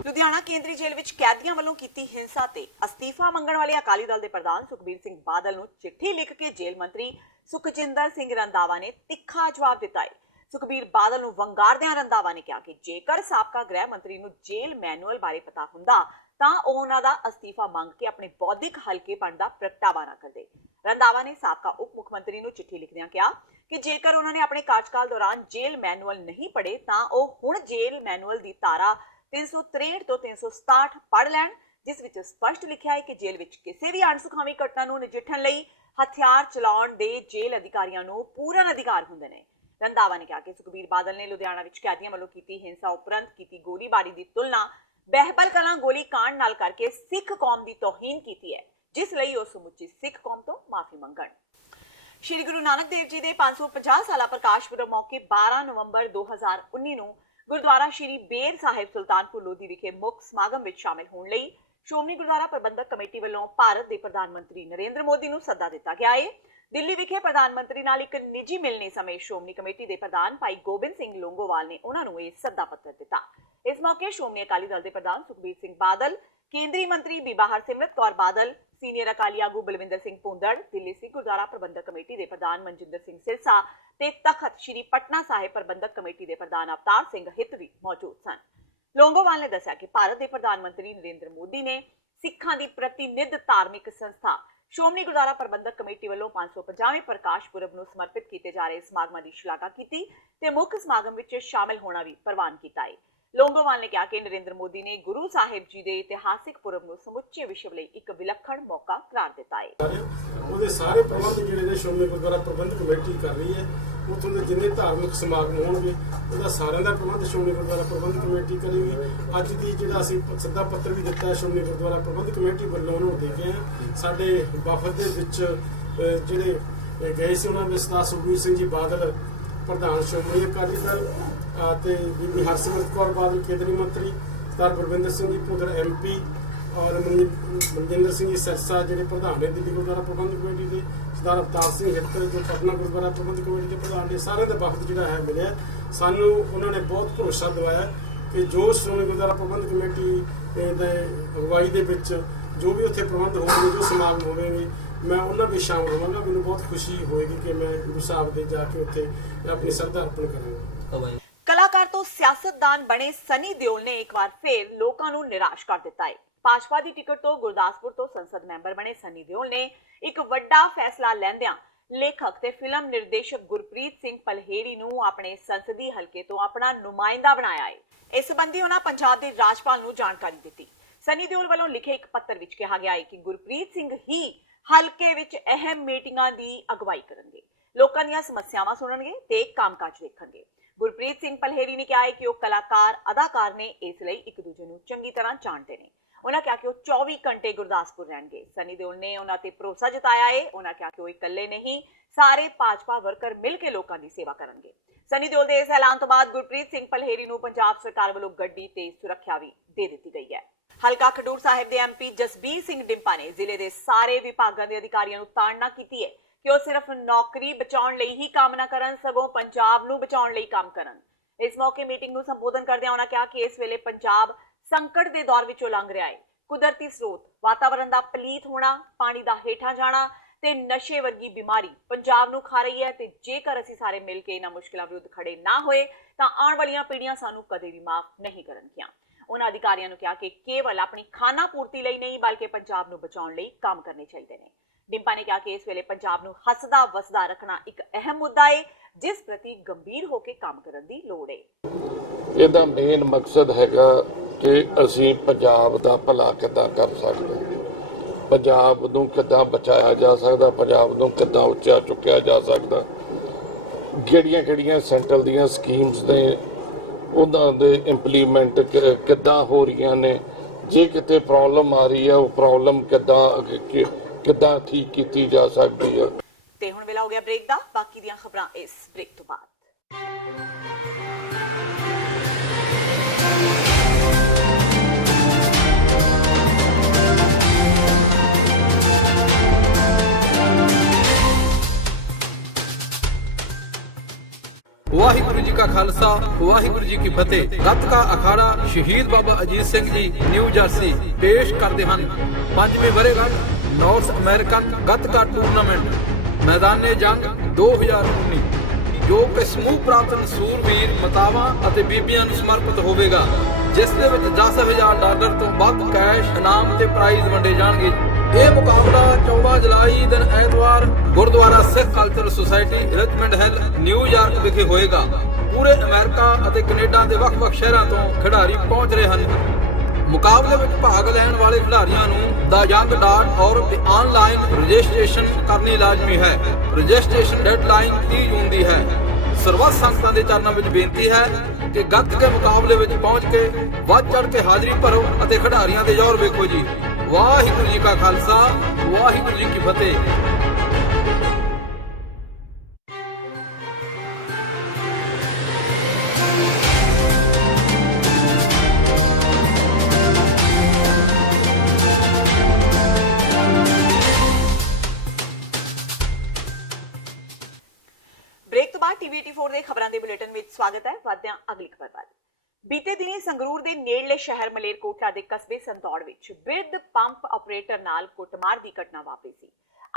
ਲੁਧਿਆਣਾ ਕੇਂਦਰੀ ਜੇਲ੍ਹ ਵਿੱਚ ਕੈਦੀਆਂ ਵੱਲੋਂ ਕੀਤੀ ਹਿੰਸਾ ਤੇ ਅਸਤੀਫਾ ਮੰਗਣ ਵਾਲੇ ਅਕਾਲੀ ਦਲ ਦੇ ਪ੍ਰਧਾਨ ਸੁਖਬੀਰ ਸਿੰਘ ਬਾਦਲ ਨੂੰ ਚਿੱਠੀ ਲਿਖ ਕੇ ਜੇਲ੍ਹ ਮੰਤਰੀ ਸੁਖਜਿੰਦਰ ਸਿੰਘ ਰੰਧਾਵਾ ਨੇ ਤਿੱਖਾ ਜਵਾਬ ਦਿੱਤਾ ਹੈ। ਸੁਖਬੀਰ ਬਾਦਲ ਨੂੰ ਵੰਗਾਰਦਿਆਂ ਰੰਧਾਵਾ ਨੇ ਕਿਹਾ ਕਿ ਜੇਕਰ ਸਾਬਕਾ ਗ੍ਰਹਿ ਮੰਤਰੀ ਨੂੰ ਜੇਲ੍ਹ ਮੈਨੂਅਲ ਬਾਰੇ ਪਤਾ ਹੁੰਦਾ ਤਾਂ ਉਹ ਉਹਨਾਂ ਦਾ ਅਸਤੀਫਾ ਮੰਗ ਕੇ ਆਪਣੇ ਬੌਧਿਕ ਹਲਕੇਪਣ ਦਾ ਪ੍ਰਗਟਾਵਾ ਨਾ ਕਰਦੇ। ਰੰਧਾਵਾ ਨੇ ਸਾਬਕਾ ਉਪ ਮੁੱਖ ਮੰਤਰੀ ਨੂੰ ਚਿੱਠੀ ਲਿਖਦਿਆਂ ਕਿਹਾ ਕਿ ਜੇਕਰ ਉਹਨਾਂ ਨੇ ਆਪਣੇ ਕਾਰਜਕਾਲ ਦੌਰਾਨ ਜੇਲ੍ਹ ਮੈਨੂਅਲ ਨਹੀਂ ਪੜ੍ਹੇ ਤਾਂ ਉਹ ਹੁਣ ਜੇਲ੍ਹ ਮੈਨੂਅਲ ਦੀ ਧਾਰਾ 363 ਤੋਂ 367 ਪੜ੍ਹ ਲੈਣ, ਜਿਸ ਵਿੱਚ ਸਪਸ਼ਟ ਲਿਖਿਆ ਹੈ ਕਿ ਜੇਲ੍ਹ ਵਿੱਚ ਕਿਸੇ ਵੀ ਅਣਸੁਖਾਵੀ ਘਟਨਾ ਨੂੰ ਨਜਿੱਠਣ ਲਈ ਹਥਿਆਰ ਚਲਾਉਣ ਦੇ ਜੇਲ੍ਹ ਅਧਿਕਾਰੀਆਂ ਨੂੰ ਪੂਰਨ ਅਧਿਕਾਰ ਹੁੰਦੇ ਨੇ। ਰੰਧਾਵਾ ਨੇ ਕਿਹਾ ਕਿ ਸੁਖਬੀਰ ਬਾਦਲ ਨੇ ਲੁਧਿਆਣਾ ਵਿੱਚ ਕੈਦੀਆਂ ਵੱਲੋਂ ਕੀਤੀ ਹਿੰਸਾ ਉਪਰੰਤ ਕੀਤੀ ਗੋਲੀਬਾਰੀ ਦੀ ਤੁਲਨਾ ਬਹਿਬਲ ਕਲਾਂ ਗੋਲੀ ਕਾਂਡ ਨਾਲ ਕਰਕੇ ਸਿੱਖ ਕੌਮ ਦੀ ਤੋਹੀਨ ਕੀਤੀ ਹੈ, ਜਿਸ ਲਈ ਉਹ ਸਮੁੱਚੀ ਸਿੱਖ ਕੌਮ ਤੋਂ ਮਾਫੀ ਮੰਗਣ। ਸ਼੍ਰੀ ਗੁਰੂ ਨਾਨਕ ਦੇਵ ਜੀ ਦੇ 550 ਸਾਲਾ ਪ੍ਰਕਾਸ਼ ਪੁਰਬ ਮੌਕੇ 12 ਨਵੰਬਰ 2019 ਨੂੰ ਗੁਰਦੁਆਰਾ ਸ਼੍ਰੀ ਬੇਰ ਸਾਹਿਬ ਸੁਲਤਾਨਪੁਰ ਲੋਧੀ ਵਿਖੇ ਮੁੱਖ ਸਮਾਗਮ ਵਿੱਚ ਸ਼ਾਮਿਲ ਹੋਣ ਲਈ ਸ਼੍ਰੋਮਣੀ ਗੁਰਦੁਆਰਾ ਪ੍ਰਬੰਧਕ ਕਮੇਟੀ ਵੱਲੋਂ ਭਾਰਤ ਦੇ ਪ੍ਰਧਾਨ ਮੰਤਰੀ ਨਰਿੰਦਰ ਮੋਦੀ ਨੂੰ ਸੱਦਾ ਦਿੱਤਾ ਗਿਆ ਹੈ। ਦਿੱਲੀ ਵਿਖੇ ਪ੍ਰਧਾਨ ਮੰਤਰੀ ਨਾਲ ਇੱਕ ਨਿੱਜੀ ਮਿਲਣੀ ਸਮੇਂ ਸ਼੍ਰੋਮਣੀ ਕਮੇਟੀ ਦੇ ਪ੍ਰਧਾਨ ਭਾਈ ਗੋਬਿੰਦ ਸਿੰਘ ਲੋਂਗੋਵਾਲ ਨੇ ਉਹਨਾਂ ਨੂੰ ਇਹ ਸੱਦਾ ਪੱਤਰ ਦਿੱਤਾ। ਇਸ ਮੌਕੇ ਸ਼੍ਰੋਮਣੀ ਅਕਾਲੀ ਦਲ ਦੇ ਪ੍ਰਧਾਨ ਸੁਖਬੀਰ ਸਿੰਘ ਬਾਦਲ, ਕੇਂਦਰੀ ਮੰਤਰੀ ਬੀਬਾ ਹਰਸਿਮਰਤ ਕੌਰ ਬਾਦਲ, ਸੀਨੀਅਰ ਅਕਾਲੀ ਆਗੂ ਬਲਵਿੰਦਰ ਸਿੰਘ ਭੁੰਦੜ, ਦਿੱਲੀ ਸਿੱਖ ਗੁਰਦੁਆਰਾ ਪ੍ਰਬੰਧਕ ਕਮੇਟੀ ਦੇ ਪ੍ਰਧਾਨ ਮਨਜਿੰਦਰ ਸਿੰਘ ਸਿਰਸਾ ਤੇ ਤਖਤ ਸ਼੍ਰੀ ਪਟਨਾ ਸਾਹਿਬ ਪ੍ਰਬੰਧਕ ਕਮੇਟੀ ਦੇ ਪ੍ਰਧਾਨ ਅਵਤਾਰ ਸਿੰਘ ਹਿੱਤ ਵੀ ਮੌਜੂਦ ਸਨ। ਲੋਂਗੋਵਾਲ ਨੇ ਦੱਸਿਆ ਕਿ ਭਾਰਤ ਦੇ ਪ੍ਰਧਾਨ ਮੰਤਰੀ ਨਰਿੰਦਰ ਮੋਦੀ ਨੇ ਸਿੱਖਾਂ ਦੀ ਪ੍ਰਤੀਨਿਧ ਧਾਰਮਿਕ ਸੰਸਥਾ ਸ਼੍ਰੋਮਣੀ ਗੁਰਦੁਆਰਾ ਪ੍ਰਬੰਧਕ ਕਮੇਟੀ ਵੱਲੋਂ 550ਵੇਂ ਪ੍ਰਕਾਸ਼ ਪੁਰਬ ਨੂੰ ਸਮਰਪਿਤ ਕੀਤੇ ਜਾ ਰਹੇ ਸਮਾਗਮਾਂ ਦੀ ਸ਼ਲਾਘਾ ਕੀਤੀ ਤੇ ਮੁੱਖ ਸਮਾਗਮ ਵਿੱਚ ਸ਼ਾਮਿਲ ਹੋਣਾ ਵੀ ਪ੍ਰਵਾਨ ਕੀਤਾ ਹੈ। ਲੋਂਗੋਵਾਲ ਨੇ ਕਿਹਾ ਕਿ ਨਰਿੰਦਰ ਮੋਦੀ ਨੇ ਗੁਰੂ ਸਾਹਿਬ ਜੀ ਦੇ ਇਤਿਹਾਸਿਕ ਪੁਰਬ ਨੂੰ ਸਮੁੱਚੇ ਵਿਸ਼ਵ ਲਈ ਇੱਕ ਵਿਲੱਖਣ ਮੌਕਾ ਕਰਾਰ ਦਿੱਤਾ ਹੈ। ਉਹਦੇ ਸਾਰੇ ਪ੍ਰਬੰਧ ਜਿਹੜੇ ਨੇ ਸ਼੍ਰੋਮਣੀ ਗੁਰਦੁਆਰਾ ਪ੍ਰਬੰਧਕ ਕਮੇਟੀ ਕਰ ਰਹੀ ਹੈ। ਉੱਥੋਂ ਦੇ ਜਿੰਨੇ ਧਾਰਮਿਕ ਸਮਾਗਮ ਹੋਣਗੇ ਉਹਦਾ ਸਾਰਿਆਂ ਦਾ ਪ੍ਰਬੰਧ ਸ਼੍ਰੋਮਣੀ ਗੁਰਦੁਆਰਾ ਪ੍ਰਬੰਧਕ ਕਮੇਟੀ ਕਰੇਗੀ। ਅੱਜ ਦੀ ਜਿਹੜਾ ਅਸੀਂ ਸੱਦਾ ਪੱਤਰ ਵੀ ਦਿੱਤਾ ਹੈ ਸ਼੍ਰੋਮਣੀ ਗੁਰਦੁਆਰਾ ਪ੍ਰਬੰਧਕ ਕਮੇਟੀ ਵੱਲੋਂ ਉਹਨੂੰ ਦੇ ਗਏ ਹਾਂ। ਸਾਡੇ ਵਫਦ ਦੇ ਵਿੱਚ ਜਿਹੜੇ ਗਏ ਸੀ ਉਹਨਾਂ ਵਿੱਚ ਸਰਦਾਰ ਸੁਖਬੀਰ ਸਿੰਘ ਜੀ ਬਾਦਲ ਪ੍ਰਧਾਨ ਸ਼੍ਰੋਮਣੀ ਅਕਾਲੀ ਦਲ ਤੇ ਬੀਬੀ ਹਰਸਿਮਰਤ ਕੌਰ ਬਾਦਲ ਕੇਂਦਰੀ ਮੰਤਰੀ, ਸਰਦਾਰ ਗੁਰਵਿੰਦਰ ਸਿੰਘ ਜੀ ਭੁੰਦੜ MP ਔਰ ਮਨਜਿੰਦਰ ਸਿੰਘ ਜੀ ਸਿਰਸਾ ਜਿਹੜੇ ਪ੍ਰਧਾਨ ਨੇ ਦਿੱਲੀ ਗੁਰਦੁਆਰਾ ਪ੍ਰਬੰਧਕ ਕਮੇਟੀ ਦੇ, ਸਰਦਾਰ ਅਵਤਾਰ ਸਿੰਘ ਹਿੱਤਰ ਜੋ ਪਟਨਾ ਗੁਰਦੁਆਰਾ ਪ੍ਰਬੰਧਕ ਕਮੇਟੀ ਦੇ ਪ੍ਰਧਾਨ ਨੇ, ਸਾਰੇ ਦਾ ਵਫਦ ਜਿਹੜਾ ਹੈ ਮਿਲਿਆ। ਸਾਨੂੰ ਉਹਨਾਂ ਨੇ ਬਹੁਤ ਭਰੋਸਾ ਦਿਵਾਇਆ ਕਿ ਜੋ ਸ਼੍ਰੋਮਣੀ ਗੁਰਦੁਆਰਾ ਪ੍ਰਬੰਧਕ ਕਮੇਟੀ ਦੇ ਅਗਵਾਈ ਦੇ ਵਿੱਚ ਜੋ ਵੀ ਉੱਥੇ ਪ੍ਰਬੰਧ ਹੋਣਗੇ, ਜੋ ਸਮਾਗਮ ਹੋਵੇਗੇ, ਮੈਂ ਉਹਨਾਂ ਵਿੱਚ ਸ਼ਾਮਲ ਹੋਵਾਂਗਾ। ਮੈਨੂੰ ਬਹੁਤ ਖੁਸ਼ੀ ਹੋਏਗੀ ਕਿ ਮੈਂ ਗੁਰੂ ਸਾਹਿਬ ਦੇ ਜਾ ਕੇ ਉੱਥੇ ਆਪਣੀ ਸ਼ਰਧਾ ਅਰਪਣ ਕਰਾਂਗਾ। ਕਲਾਕਾਰ ਤੋਂ ਸਿਆਸਤਦਾਨ ਬਣੇ ਸਨੀ ਦਿਓਲ ਨੇ ਇੱਕ ਵਾਰ ਫੇਰ ਲੋਕਾਂ ਨੂੰ ਨਿਰਾਸ਼ ਕਰ ਦਿੱਤਾ ਹੈ। ਭਾਜਪਾ ਦੀ ਟਿਕਟ ਤੋਂ ਗੁਰਦਾਸਪੁਰ ਤੋਂ ਸੰਸਦ ਮੈਂਬਰ ਬਣੇ ਸਨੀ ਦਿਓਲ ਨੇ ਇੱਕ ਵੱਡਾ ਫੈਸਲਾ ਲੈਂਦਿਆਂ ਲੇਖਕ ਤੇ ਫਿਲਮ ਨਿਰਦੇਸ਼ਕ ਗੁਰਪ੍ਰੀਤ ਸਿੰਘ ਪਲਹੇੜੀ ਨੂੰ ਆਪਣੇ ਸੰਸਦੀ ਹਲਕੇ ਤੋਂ ਆਪਣਾ ਨੁਮਾਇੰਦਾ ਬਣਾਇਆ ਹੈ। ਇਸ ਸੰਬੰਧੀ ਉਹਨਾਂ ਪੰਜਾਬ ਦੇ ਰਾਜਪਾਲ ਨੂੰ ਜਾਣਕਾਰੀ ਦਿੱਤੀ। ਸਨੀ ਦਿਓਲ ਵੱਲੋਂ ਲਿਖੇ ਇੱਕ ਪੱਤਰ ਵਿੱਚ ਕਿਹਾ ਗਿਆ ਹੈ ਕਿ ਗੁਰਪ੍ਰੀਤ ਸਿੰਘ ਹੀ ਹਲਕੇ ਵਿੱਚ ਅਹਿਮ ਮੀਟਿੰਗਾਂ ਦੀ ਅਗਵਾਈ ਕਰਨਗੇ, ਲੋਕਾਂ ਦੀਆਂ ਸਮੱਸਿਆਵਾਂ ਸੁਣਨਗੇ ਤੇ ਕੰਮਕਾਜ ਦੇਖਣਗੇ। ਗੁਰਪ੍ਰੀਤ ਸਿੰਘ ਪਲਹੇੜੀ ਨੇ ਕਿਹਾ ਹੈ ਕਿ ਉਹ ਕਲਾਕਾਰ ਅਦਾਕਾਰ ਨੇ, ਇਸ ਲਈ ਇੱਕ ਦੂਜੇ ਨੂੰ ਚੰਗੀ ਤਰ੍ਹਾਂ ਜਾਣਦੇ ਨੇ। ਉਹਨਾਂ ਕਿਹਾ ਕਿ ਉਹ 24 ਘੰਟੇ ਗੁਰਦਾਸਪੁਰ ਰਹਿਣਗੇ। ਸਨੀ ਦਿਓਲ ਨੇ ਉਹਨਾਂ ਤੇ ਭਰੋਸਾ ਜਤਾਇਆ ਹੈ। ਉਹਨਾਂ ਕਿਹਾ ਕਿ ਉਹ ਇਕੱਲੇ ਨਹੀਂ, ਸਾਰੇ ਭਾਜਪਾ ਵਰਕਰ ਮਿਲ ਕੇ ਲੋਕਾਂ ਦੀ ਸੇਵਾ ਕਰਨਗੇ। ਸਨੀ ਦਿਓਲ ਦੇ ਇਸ ਐਲਾਨ ਤੋਂ ਬਾਅਦ ਗੁਰਪ੍ਰੀਤ ਸਿੰਘ ਪਲਹੇੜੀ ਨੂੰ ਪੰਜਾਬ ਸਰਕਾਰ ਵੱਲੋਂ ਗੱਡੀ ਤੇ ਸੁਰੱਖਿਆ ਵੀ ਦੇ ਦਿੱਤੀ ਗਈ ਹੈ। ਹਲਕਾ ਖਡੂਰ ਸਾਹਿਬ ਦੇ ਐਮਪੀ ਜਸਬੀਰ ਸਿੰਘ ਡਿੰਪਾ ਨੇ ਜ਼ਿਲ੍ਹੇ ਦੇ ਸਾਰੇ ਵਿਭਾਗਾਂ ਦੇ ਅਧਿਕਾਰੀਆਂ ਨੂੰ ਤਾੜਨਾ ਕੀਤੀ ਹੈ ਕਿ ਉਹ ਸਿਰਫ ਨੌਕਰੀ ਬਚਾਉਣ ਲਈ ਹੀ ਕੰਮ ਨਾ ਕਰਨ, ਸਗੋਂ ਪੰਜਾਬ ਨੂੰ ਬਚਾਉਣ ਲਈ ਕੰਮ ਕਰਨ। ਇਸ ਮੌਕੇ ਮੀਟਿੰਗ ਨੂੰ ਸੰਬੋਧਨ ਕਰਦਿਆਂ ਉਹਨਾਂ ਕਿਹਾ ਕਿ ਇਸ ਵੇਲੇ ਪੰਜਾਬ ਸੰਕਟ ਦੇ ਦੌਰ ਵਿੱਚੋਂ ਲੰਘ ਰਿਹਾ ਹੈ। ਕੁਦਰਤੀ ਸਰੋਤ, ਵਾਤਾਵਰਣ ਦਾ ਪਲੀਤ ਹੋਣਾ, ਪਾਣੀ ਦਾ ਹੇਠਾਂ ਜਾਣਾ ਤੇ ਨਸ਼ੇ ਵਰਗੀ ਬਿਮਾਰੀ ਪੰਜਾਬ ਨੂੰ ਖਾ ਰਹੀ ਹੈ ਤੇ ਜੇਕਰ ਅਸੀਂ ਸਾਰੇ ਮਿਲ ਕੇ ਇਹਨਾਂ ਮੁਸ਼ਕਲਾਂ ਵਿਰੁੱਧ ਖੜੇ ਨਾ ਹੋਏ ਤਾਂ ਆਉਣ ਵਾਲੀਆਂ ਪੀੜ੍ਹੀਆਂ ਸਾਨੂੰ ਕਦੇ ਵੀ ਮਾਫ ਨਹੀਂ ਕਰਨਗੀਆਂ। ਉਹਨਾਂ ਅਧਿਕਾਰੀਆਂ ਨੂੰ ਕਿਹਾ ਕਿ ਕੇਵਲ ਆਪਣੀ ਖਾਨਾ ਪੂਰਤੀ ਲਈ ਨਹੀਂ ਬਲਕਿ ਪੰਜਾਬ ਨੂੰ ਬਚਾਉਣ ਲਈ ਕੰਮ ਕਰਨੇ ਚਾਹੀਦੇ ਨੇ। ਡਿੰਪਾ ਨੇ ਕਿਹਾ ਕਿ ਇਸ ਵੇਲੇ ਪੰਜਾਬ ਨੂੰ ਹੱਸਦਾ ਵਸਦਾ ਰੱਖਣਾ ਇੱਕ ਅਹਿਮ ਮੁੱਦਾ ਹੈ, ਜਿਸ ਪ੍ਰਤੀ ਗੰਭੀਰ ਹੋ ਕੇ ਕੰਮ ਕਰਨ ਦੀ ਲੋੜ ਹੈ। ਇਹਦਾ ਮੇਨ ਮਕਸਦ ਹੈਗਾ ਕਿ ਅਸੀਂ ਪੰਜਾਬ ਦਾ ਭਲਾ ਕਿੱਦਾਂ ਕਰ ਸਕਦੇ, ਪੰਜਾਬ ਨੂੰ ਕਿੱਦਾਂ ਬਚਾਇਆ ਜਾ ਸਕਦਾ, ਪੰਜਾਬ ਨੂੰ ਕਿੱਦਾਂ ਉੱਚਾ ਚੁੱਕਿਆ ਜਾ ਸਕਦਾ, ਕਿਹੜੀਆਂ ਸੈਂਟਰਲ ਦੀਆਂ ਸਕੀਮਸ ਨੇ ਉਹਨਾਂ ਦੇ ਇੰਪਲੀਮੈਂਟ ਕਿੱਦਾਂ ਹੋ ਰਹੀਆਂ ਨੇ, ਜੇ ਕਿਤੇ ਪ੍ਰੋਬਲਮ ਆ ਰਹੀ ਹੈ ਉਹ ਪ੍ਰੋਬਲਮ ਕਿੱਦਾਂ ਠੀਕ ਕੀਤੀ ਜਾ ਸਕਦੀ ਹੈ। ਤੇ ਹੁਣ ਵੇਲਾ ਹੋ ਗਿਆ ਬ੍ਰੇਕ ਦਾ। ਬਾਕੀ ਦੀਆਂ ਖਬਰਾਂ ਇਸ ਬ੍ਰੇਕ ਤੋਂ ਬਾਅਦ। ਵਾਹਿਗੁਰੂ ਜੀ ਕਾ ਖਾਲਸਾ, ਵਾਹਿਗੁਰੂ ਜੀ ਕੀ ਫਤਿਹ। ਗੱਤਕਾ ਅਖਾੜਾ ਸ਼ਹੀਦ ਬਾਬਾ ਅਜੀਤ ਸਿੰਘ ਜੀ ਨਿਊ ਜਰਸੀ ਪੇਸ਼ ਕਰਦੇ ਹਨ 5ਵੀਂ ਵਰ੍ਹੇਗੰਢ ਨਾਰਥ ਅਮਰੀਕਨ ਗੱਤਕਾ ਟੂਰਨਾਮੈਂਟ ਮੈਦਾਨੇ ਜੰਗ 2019, ਜੋ ਕਿ ਸਮੂਹ ਪ੍ਰਾਪਤ ਸੂਰਵੀਰ ਮਾਤਾਵਾਂ ਅਤੇ ਬੀਬੀਆਂ ਨੂੰ ਸਮਰਪਿਤ ਹੋਵੇਗਾ, ਜਿਸ ਦੇ ਵਿੱਚ $10,000 ਤੋਂ ਵੱਧ ਕੈਸ਼ ਇਨਾਮ ਤੇ ਪ੍ਰਾਈਜ਼ ਵੰਡੇ ਜਾਣਗੇ। ਇਹ ਮੁਕਾਬਲਾ 14 ਜੁਲਾਈ ਦਿਨ ਐਤਵਾਰ Gurdwara Sikh cultural society Richmond Hill New York ਵਿਖੇ ਹੋਏਗਾ। ਪੂਰੇ ਅਮਰੀਕਾ ਅਤੇ ਕੈਨੇਡਾ ਦੇ ਵੱਖ-ਵੱਖ ਸ਼ਹਿਰਾਂ ਤੋਂ ਖਿਡਾਰੀ ਪਹੁੰਚ ਰਹੇ ਹਨ। ਮੁਕਾਬਲੇ ਵਿੱਚ ਭਾਗ ਲੈਣ ਵਾਲੇ ਖਿਡਾਰੀਆਂ ਨੂੰ theyoung.org ਤੇ ਆਨਲਾਈਨ ਰਜਿਸਟ੍ਰੇਸ਼ਨ ਕਰਨੀ ਲਾਜ਼ਮੀ ਹੈ। ਰਜਿਸਟ੍ਰੇਸ਼ਨ ਡੈਡਲਾਈਨ 30 ਜੂਨ ਦੀ ਹੈ। ਸਰਬੱਤ ਸੰਗਤਾਂ ਦੇ ਚਰਨਾਂ ਵਿੱਚ ਬੇਨਤੀ ਹੈ ਕਿ ਗੱਤਕੇ ਮੁਕਾਬਲੇ ਵਿੱਚ ਪਹੁੰਚ ਕੇ ਵੱਧ ਚੜ੍ਹ ਕੇ ਹਾਜ਼ਰੀ ਭਰੋ ਅਤੇ ਖਿਡਾਰੀਆਂ ਦੇ ਜ਼ੋਰ ਵੇਖੋ ਜੀ। ਵਾਹਿਗੁਰੂ ਜੀ ਕਾ ਖਾਲਸਾ, ਵਾਹਿਗੁਰੂ ਜੀ ਕੀ ਫਤਿਹ। ਬ੍ਰੇਕ ਤੋਂ ਬਾਅਦ ਟੀਵੀ 84 ਦੇ ਖਬਰਾਂ ਦੇ ਬੁਲੇਟਿਨ ਵਿੱਚ ਸਵਾਗਤ ਹੈ। ਵਧਦਿਆਂ ਅਗਲੀ ਖਬਰ ਵੱਲ। ਬੀਤੇ ਦਿਨੀ ਸੰਗਰੂਰ ਦੇ ਨੇੜਲੇ ਸ਼ਹਿਰ ਮਲੇਰਕੋਟਲਾ ਦੇ ਕਸਬੇ ਸੰਦੌੜ ਵਿੱਚ ਬਿਰਧ ਪੰਪ ਆਪਰੇਟਰ ਨਾਲ ਕੁੱਟਮਾਰ ਦੀ ਘਟਨਾ ਵਾਪਰੀ ਸੀ।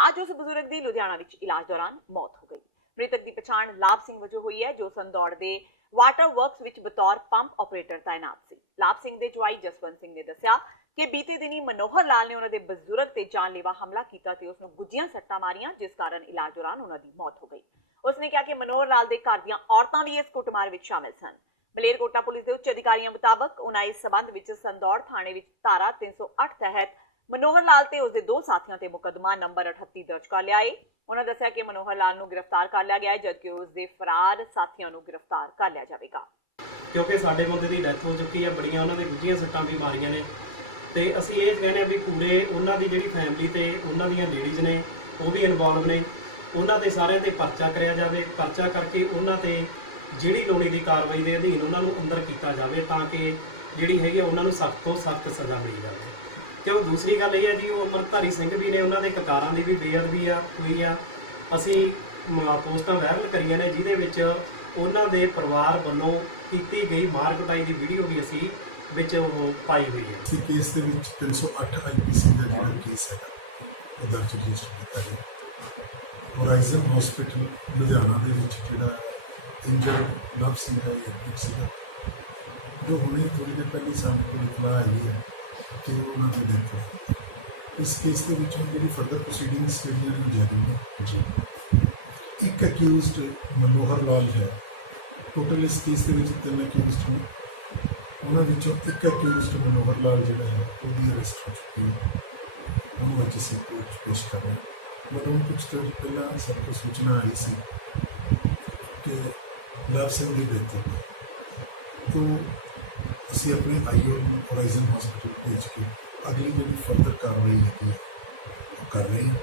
ਅੱਜ ਉਸ ਬਜ਼ੁਰਗ ਦੀ ਲੁਧਿਆਣਾ ਵਿੱਚ ਇਲਾਜ ਦੌਰਾਨ ਮੌਤ ਹੋ ਗਈ। ਮ੍ਰਿਤਕ ਦੀ ਪਛਾਣ ਲਾਭ ਸਿੰਘ ਵਜੋਂ ਹੋਈ ਹੈ, ਜੋ ਸੰਦੌੜ ਦੇ ਵਾਟਰ ਵਰਕਸ ਵਿੱਚ ਬਤੌਰ ਪੰਪ ਆਪਰੇਟਰ ਤਾਇਨਾਤ ਸੀ। ਲਾਭ ਸਿੰਘ ਦੇ ਜਵਾਈ ਜਸਵੰਤ ਸਿੰਘ ਨੇ ਦੱਸਿਆ ਕਿ ਬੀਤੇ ਦਿਨੀ ਮਨੋਹਰ ਲਾਲ ਨੇ ਉਹਨਾਂ ਦੇ ਬਜ਼ੁਰਗ ਤੇ ਜਾਨਲੇਵਾ ਹਮਲਾ ਕੀਤਾ ਤੇ ਉਸ ਨੂੰ ਗੁੱਜੀਆਂ ਸੱਟਾਂ ਮਾਰੀਆਂ, ਜਿਸ ਕਾਰਨ ਇਲਾਜ ਦੌਰਾਨ ਉਹਨਾਂ ਦੀ ਮੌਤ ਹੋ ਗਈ। ਉਸਨੇ ਕਿਹਾ ਕਿ ਮਨੋਹਰ ਲਾਲ ਦੇ ਘਰ ਦੀਆਂ ਔਰਤਾਂ ਵੀ ਇਸ ਕੁੱਟਮਾਰ ਵਿੱਚ ਸ਼ਾਮਿਲ ਸਨ। ਮਲੇਰਕੋਟਲਾ ਪੁਲਿਸ ਦੇ ਉੱਚ ਅਧਿਕਾਰੀਆਂ ਮੁਤਾਬਕ ਉਹਨਾਂ ਇਸ ਸਬੰਧ ਵਿੱਚ ਸੰਦੌੜ ਥਾਣੇ ਵਿੱਚ ਧਾਰਾ 308 ਤਹਿਤ ਮਨੋਹਰ ਲਾਲ ਤੇ ਉਸਦੇ ਦੋ ਸਾਥੀਆਂ ਤੇ ਮੁਕੱਦਮਾ ਨੰਬਰ 38 ਦਰਜ ਕਰ ਲਿਆ ਹੈ। ਉਹਨਾਂ ਦੱਸਿਆ ਕਿ ਮਨੋਹਰ ਲਾਲ ਨੂੰ ਗ੍ਰਿਫਤਾਰ ਕਰ ਲਿਆ ਗਿਆ ਹੈ, ਜਦਕਿ ਉਸਦੇ ਫਰਾਰ ਸਾਥੀਆਂ ਨੂੰ ਗ੍ਰਿਫਤਾਰ ਕਰ ਲਿਆ ਜਾਵੇਗਾ। ਕਿਉਂਕਿ ਸਾਡੇ ਮੁੰਡੇ ਦੀ ਡੈਥ ਹੋ ਚੁੱਕੀ ਹੈ, ਬੜੀਆਂ ਉਹਨਾਂ ਦੇ ਗੁੱਜੀਆਂ ਸੱਟਾਂ ਵੀ ਮਾਰੀਆਂ ਨੇ ਤੇ ਅਸੀਂ ਇਹ ਕਹਿੰਦੇ ਆ ਵੀ ਪੂਰੇ ਉਹਨਾਂ ਦੀ ਜਿਹੜੀ ਫੈਮਿਲੀ ਤੇ ਉਹਨਾਂ ਦੀਆਂ ਲੇਡੀਜ਼ ਨੇ ਉਹ ਵੀ ਇਨਵੋਲਵ ਨੇ, ਉਹਨਾਂ ਤੇ ਸਾਰਿਆਂ ਤੇ ਪਰਚਾ ਕਰਿਆ ਜਾਵੇ। ਪਰਚਾ ਕਰਕੇ ਉਹਨਾਂ ਤੇ ਜਿਹੜੀ ਲੋੜੀ ਦੀ ਕਾਰਵਾਈ ਦੇ ਅਧੀਨ ਉਹਨਾਂ ਨੂੰ ਅੰਦਰ ਕੀਤਾ ਜਾਵੇ ਤਾਂ ਕਿ ਜਿਹੜੀ ਹੈਗੀ ਉਹਨਾਂ ਨੂੰ ਸਖਤ ਤੋਂ ਸਖਤ ਸਜ਼ਾ ਮਿਲੀ ਜਾਵੇ। ਕਿਉਂ ਦੂਸਰੀ ਗੱਲ ਇਹ ਹੈ ਜੀ, ਉਹ ਅੰਮ੍ਰਿਤਧਾਰੀ ਸਿੰਘ ਵੀ ਨੇ, ਉਹਨਾਂ ਦੇ ਕਕਾਰਾਂ ਦੀ ਵੀ ਬੇਅਦਬੀ ਹੋਈ ਆ ਅਸੀਂ ਪੋਸਟਾਂ ਵਾਇਰਲ ਕਰੀਆਂ ਨੇ, ਜਿਹਦੇ ਵਿੱਚ ਉਹਨਾਂ ਦੇ ਪਰਿਵਾਰ ਵੱਲੋਂ ਕੀਤੀ ਗਈ ਮਾਰ ਕੁਟਾਈ ਦੀ ਵੀਡੀਓ ਵੀ ਅਸੀਂ ਵਿੱਚ ਉਹ ਪਾਈ ਹੋਈ ਹੈ। ਇਸ ਕੇਸ ਦੇ ਵਿੱਚ 308 ਆਈਪੀਸੀ ਦਾ ਜਿਹੜਾ ਕੇਸ ਹੈਗਾ ਉਹ ਦਰਜ ਰਜਿਸਟਰ ਕੀਤਾ ਗਿਆ। ਹੋਰਾਈਜ਼ਨ ਹਸਪੀਟਲ ਲੁਧਿਆਣਾ ਦੇ ਵਿੱਚ ਜਿਹੜਾ ਇੰਜਰਡ ਲਵ ਸਿੰਘ ਦਾ ਇੱਕ ਸੀਗਾ, ਜੋ ਹੁਣੇ ਥੋੜ੍ਹੀ ਦੇਰ ਪਹਿਲਾਂ ਸਾਨੂੰ ਕੋਲ ਇਤਲਾਹ ਆਈ ਹੈ ਕਿ ਉਹਨਾਂ ਦੀ ਡੈਥ ਹੋ ਗਈ। ਇਸ ਕੇਸ ਦੇ ਵਿੱਚ ਜਿਹੜੀ ਫਰਦਰ ਪ੍ਰੋਸੀਡਿੰਗਸ ਜਿਹੜੀਆਂ ਨੇ ਜਾਰੀ ਨੇ ਜੀ। ਇੱਕ ਅਕਿਊਜ਼ਡ ਮਨੋਹਰ ਲਾਲ ਹੈ। ਟੋਟਲ ਇਸ ਕੇਸ ਦੇ ਵਿੱਚ 3 ਅਕਿਊਜ਼ਡ ਨੇ, ਉਹਨਾਂ ਵਿੱਚੋਂ ਇੱਕ ਅਕਿਊਜ਼ਡ ਮਨੋਹਰ ਲਾਲ ਜਿਹੜਾ ਹੈ ਉਹਦੀ ਅਰੈਸਟ ਹੋ ਚੁੱਕੀ ਹੈ। ਉਹਨੂੰ ਅੱਜ ਅਸੀਂ ਕੋਰਟ 'ਚ ਪੇਸ਼ ਕਰ ਰਹੇ ਹਾਂ। ਮੈਨੂੰ ਕੁਝ ਦਿਨ ਪਹਿਲਾਂ ਸਭ ਤੋਂ ਸੂਚਨਾ ਆਈ ਸੀ ਕਿ ਲਵ ਸਿੰਘ ਦੀ ਡੈਥ ਹੋ ਗਈ, ਤਾਂ ਅਸੀਂ ਆਪਣੇ ਆਈਓ ਨੂੰ ਹੋਰਾਈਜ਼ਨ ਹਸਪੀਟਲ ਭੇਜ ਕੇ ਅਗਲੀ ਜਿਹੜੀ ਫਰਦਰ ਕਾਰਵਾਈ ਹੈਗੀ ਹੈ ਉਹ ਕਰ ਰਹੇ ਹਾਂ।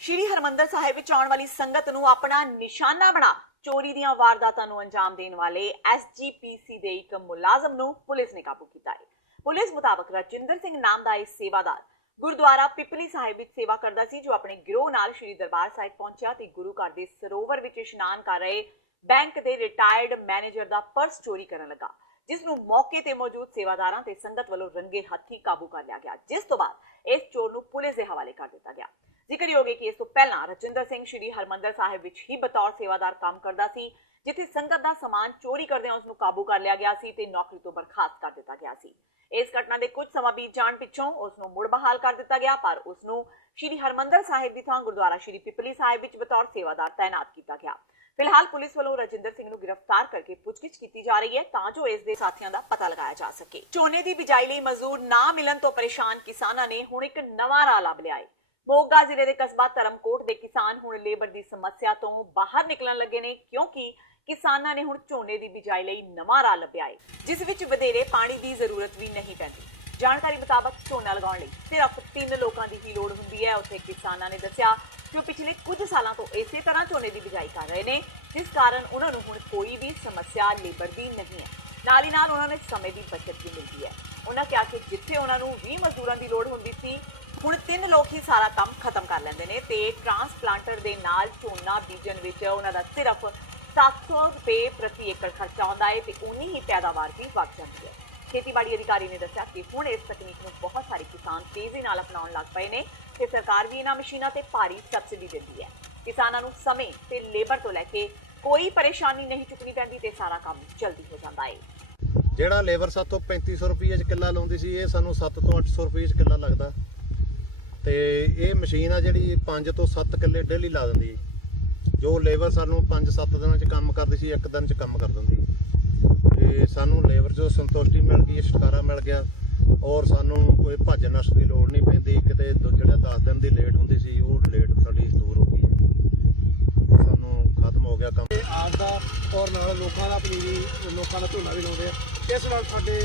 ਸ਼੍ਰੀ ਹਰਮੰਦਰ ਸਾਹਿਬ ਵਿੱਚ ਆਉਣ ਵਾਲੀ ਸੰਗਤ ਨੂੰ ਆਪਣਾ ਨਿਸ਼ਾਨਾ ਬਣਾ ਚੋਰੀ ਦੀਆਂ ਵਾਰਦਾਤਾਂ ਨੂੰ ਅੰਜਾਮ ਦੇਣ ਵਾਲੇ ਐਸਜੀਪੀਸੀ ਦੇ ਇੱਕ ਮੁਲਾਜ਼ਮ ਨੂੰ ਪੁਲਿਸ ਨੇ ਕਾਬੂ ਕੀਤਾ ਹੈ। ਪੁਲਿਸ ਮੁਤਾਬਕ ਰਜਿੰਦਰ ਸਿੰਘ ਨਾਮ ਦਾ ਇਹ ਸੇਵਾਦਾਰ ਗੁਰਦੁਆਰਾ ਪਿਪਲੀ ਸਾਹਿਬ ਵਿੱਚ ਸੇਵਾ ਕਰਦਾ ਸੀ, ਜੋ ਆਪਣੇ ਗਿਰੋਹ ਨਾਲ ਸ਼੍ਰੀ ਦਰਬਾਰ ਸਾਹਿਬ ਪਹੁੰਚਿਆ ਤੇ ਗੁਰੂ ਘਰ ਦੇ ਸਰੋਵਰ ਵਿੱਚ ਇਸ਼ਨਾਨ ਕਰ ਰਹੇ ਬੈਂਕ ਦੇ ਰਿਟਾਇਰਡ ਮੈਨੇਜਰ ਦਾ ਪਰਸ ਚੋਰੀ ਕਰਨ ਲੱਗਾ, ਜਿਸ ਨੂੰ ਮੌਕੇ ਤੇ ਮੌਜੂਦ ਸੇਵਾਦਾਰਾਂ ਤੇ ਸੰਗਤ ਵੱਲੋਂ ਰੰਗੇ ਹੱਥੀ ਕਾਬੂ ਕਰ ਲਿਆ ਗਿਆ, ਜਿਸ ਤੋਂ ਬਾਅਦ ਇਸ ਚੋਰ ਨੂੰ ਪੁਲਿਸ ਦੇ ਹਵਾਲੇ ਕਰ ਦਿੱਤਾ ਗਿਆ। ਜ਼ਿਕਰਯੋਗ ਹੈ ਕਿ ਇਸ ਤੋਂ ਪਹਿਲਾਂ ਰਜਿੰਦਰ ਸਿੰਘ ਸ਼੍ਰੀ ਹਰਮੰਦਰ ਸਾਹਿਬ ਵਿੱਚ ਹੀ ਬਤੌਰ ਸੇਵਾਦਾਰ ਕੰਮ ਕਰਦਾ ਸੀ, ਜਿੱਥੇ ਸੰਗਤ ਦਾ ਸਮਾਨ ਚੋਰੀ ਕਰਦਿਆਂ ਉਸ ਨੂੰ ਕਾਬੂ ਕਰ ਲਿਆ ਗਿਆ ਸੀ ਤੇ ਨੌਕਰੀ ਤੋਂ ਬਰਖਾਸਤ ਕਰ ਦਿੱਤਾ ਗਿਆ ਸੀ। ਇਸ ਘਟਨਾ ਦੇ ਕੁਝ ਸਮਾਂ ਬੀਤ ਜਾਣ ਪਿੱਛੋਂ ਉਸ ਨੂੰ ਮੁੜ ਬਹਾਲ ਕਰ ਦਿੱਤਾ ਗਿਆ, ਪਰ ਉਸ ਨੂੰ ਸ਼੍ਰੀ ਹਰਮੰਦਰ ਸਾਹਿਬ ਦੀ ਥਾਂ ਗੁਰਦੁਆਰਾ ਸ਼੍ਰੀ ਪਿਪਲੀ ਸਾਹਿਬ ਵਿੱਚ ਬਤੌਰ ਸੇਵਾਦਾਰ ਤਾਇਨਾਤ ਕੀਤਾ ਗਿਆ। ਫਿਲਹਾਲ ਪੁਲਿਸ ਵੱਲੋਂ ਰਜਿੰਦਰ ਸਿੰਘ ਨੂੰ ਗ੍ਰਿਫਤਾਰ ਕਰਕੇ ਪੁੱਛਗਿੱਛ ਕੀਤੀ ਜਾ ਰਹੀ ਹੈ ਤਾਂ ਜੋ ਇਸ ਦੇ ਸਾਥੀਆਂ ਦਾ ਪਤਾ ਲਗਾਇਆ ਜਾ ਸਕੇ। ਝੋਨੇ ਦੀ ਬਿਜਾਈ ਲਈ ਮਜ਼ਦੂਰ ਨਾ ਮਿਲਣ ਤੋਂ ਪਰੇਸ਼ਾਨ ਕਿਸਾਨਾਂ ਨੇ ਹੁਣ ਇੱਕ ਨਵਾਂ ਰਾਹ ਲੱਭ ਲਿਆ ਹੈ। ਮੋਗਾ ਜ਼ਿਲ੍ਹੇ ਦੇ ਕਸਬਾ ਧਰਮਕੋਟ ਦੇ ਕਿਸਾਨ ਹੁਣ ਲੇਬਰ ਦੀ ਸਮੱਸਿਆ ਤੋਂ ਬਾਹਰ ਨਿਕਲਣ ਲੱਗੇ ਨੇ, ਕਿਉਂਕਿ ਕਿਸਾਨਾਂ ਨੇ ਹੁਣ ਝੋਨੇ ਦੀ ਬਿਜਾਈ ਲਈ ਨਵਾਂ ਰਾਹ ਲੱਭਿਆ ਹੈ, ਜਿਸ ਵਿੱਚ ਵਧੇਰੇ ਪਾਣੀ ਦੀ ਜ਼ਰੂਰਤ ਵੀ ਨਹੀਂ ਪੈਂਦੀ। ਜਾਣਕਾਰੀ ਮੁਤਾਬਕ ਝੋਨਾ ਲਗਾਉਣ ਲਈ ਸਿਰਫ 3 ਲੋਕਾਂ ਦੀ ਹੀ ਲੋੜ ਹੁੰਦੀ ਹੈ। ਉੱਥੇ ਕਿਸਾਨਾਂ ਨੇ ਦੱਸਿਆ ਕਿ ਉਹ ਪਿਛਲੇ ਕੁਝ ਸਾਲਾਂ ਤੋਂ ਇਸੇ ਤਰ੍ਹਾਂ ਝੋਨੇ ਦੀ ਬਿਜਾਈ ਕਰ ਰਹੇ ਨੇ, ਜਿਸ ਕਾਰਨ ਉਹਨਾਂ ਨੂੰ ਹੁਣ ਕੋਈ ਵੀ ਸਮੱਸਿਆ ਲੇਬਰ ਦੀ ਨਹੀਂ ਹੈ। ਨਾਲ ਹੀ ਨਾਲ ਉਹਨਾਂ ਨੇ ਸਮੇਂ ਦੀ ਬਚਤ ਵੀ ਮਿਲਦੀ ਹੈ। ਉਹਨਾਂ ਕਿਹਾ ਕਿ ਜਿੱਥੇ ਉਹਨਾਂ ਨੂੰ 20 ਮਜ਼ਦੂਰਾਂ ਦੀ ਲੋੜ ਹੁੰਦੀ ਸੀ, ਹੁਣ 3 ਲੋਕ ਹੀ ਸਾਰਾ ਕੰਮ ਖਤਮ ਕਰ ਲੈਂਦੇ ਨੇ ਤੇ ਟਰਾਂਸਪਲਾਂਟਰ ਦੇ ਨਾਲ ਝੋਨਾ ਬੀਜਣ ਵਿੱਚ ਉਹਨਾਂ ਦਾ ਸਿਰਫ 700 ਰੁਪਏ ਪ੍ਰਤੀ ਏਕੜ ਖਰਚਾ ਆਉਂਦਾ ਹੈ ਤੇ ਉਨੀ ਹੀ ਪੈਦਾਵਾਰ ਵੀ ਵੱਧ ਜਾਂਦੀ ਹੈ। ਖੇਤੀਬਾੜੀ ਅਧਿਕਾਰੀ ਨੇ ਦੱਸਿਆ ਕਿ ਹੁਣ ਇਸ ਤਕਨੀਕ ਨੂੰ ਬਹੁਤ ਸਾਰੇ ਕਿਸਾਨ ਤੇਜ਼ੀ ਨਾਲ ਅਪਣਾਉਣ ਲੱਗ ਪਏ ਨੇ ਤੇ ਸਰਕਾਰ ਵੀ ਇਹਨਾਂ ਮਸ਼ੀਨਾਂ ਤੇ ਭਾਰੀ ਸਬਸਿਡੀ ਦਿੰਦੀ ਹੈ। ਕਿਸਾਨਾਂ ਨੂੰ ਸਮੇਂ ਤੇ ਲੇਬਰ ਤੋਂ ਲੈ ਕੇ ਕੋਈ ਪਰੇਸ਼ਾਨੀ ਨਹੀਂ ਚੁੱਕਣੀ ਪੈਂਦੀ ਤੇ ਸਾਰਾ ਕੰਮ ਜਲਦੀ ਹੋ ਜਾਂਦਾ ਹੈ। ਜਿਹੜਾ ਲੇਬਰ ਸਾਤੋਂ 3500 ਰੁਪਏ 'ਚ ਕਿੱਲਾ ਲਾਉਂਦੀ ਸੀ, ਇਹ ਸਾਨੂੰ 7 ਤੋਂ 800 ਰੁਪਏ 'ਚ ਕਿੱਲਾ ਲੱਗਦਾ ਤੇ ਇਹ ਮਸ਼ੀਨ ਆ ਜਿਹੜੀ 5 ਤੋਂ 7 ਕਿੱਲੇ ਡੇਲੀ ਲਾ ਦਿੰਦੀ। ਜੋ ਲੇਬਰ ਸਾਨੂੰ 5-7 ਦਿਨਾਂ 'ਚ ਕੰਮ ਕਰਦੀ ਸੀ, 1 ਦਿਨ 'ਚ ਕੰਮ ਕਰ ਦਿੰਦੀ ਤੇ ਸਾਨੂੰ ਲੇਬਰ 'ਚੋਂ ਸੰਤੁਸ਼ਟੀ ਮਿਲ ਗਈ, ਛੁਟਕਾਰਾ ਮਿਲ ਗਿਆ ਔਰ ਸਾਨੂੰ ਕੋਈ ਭੱਜ ਨੱਸ ਦੀ ਲੋੜ ਨਹੀਂ ਪੈਂਦੀ। ਕਿਤੇ ਜਿਹੜਾ 10 ਦਿਨ ਦੀ ਲੇਟ ਹੁੰਦੀ ਸੀ, ਉਹ ਲੇਟ ਸਾਡੀ ਦੂਰ ਹੋ ਗਈ, ਸਾਨੂੰ ਖਤਮ ਹੋ ਗਿਆ ਕੰਮ। ਆਪ ਦਾ ਔਰ ਨਾਲ ਲੋਕਾਂ ਦਾ ਪਨੀਰੀ, ਲੋਕਾਂ ਦਾ ਝੋਨਾ ਵੀ ਲਾਉਂਦੇ ਆ। ਇਸ ਨਾਲ ਸਾਡੇ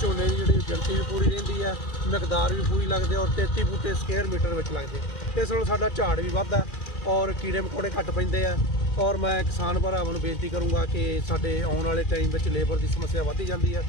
ਝੋਨੇ ਦੀ ਜਿਹੜੀ ਗਿਣਤੀ ਵੀ ਪੂਰੀ ਰਹਿੰਦੀ ਹੈ, ਮਿਕਦਾਰ ਵੀ ਪੂਰੀ ਲੱਗਦੀ ਔਰ 33 ਬੂਟੇ ਸਕੁਅਰ ਮੀਟਰ ਵਿੱਚ ਲੱਗਦੇ। ਇਸ ਨਾਲ ਸਾਡਾ ਝਾੜ ਵੀ ਵੱਧਦਾ ਔਰ ਕੀੜੇ ਮਕੌੜੇ ਘੱਟ ਪੈਂਦੇ ਆ। ਔਰ ਮੈਂ ਕਿਸਾਨ ਭਰਾਵਾਂ ਨੂੰ ਬੇਨਤੀ ਕਰੂੰਗਾ ਕਿ ਸਾਡੇ ਆਉਣ ਵਾਲੇ ਟਾਈਮ ਵਿੱਚ ਲੇਬਰ ਦੀ ਸਮੱਸਿਆ ਵੱਧਦੀ ਜਾਂਦੀ ਹੈ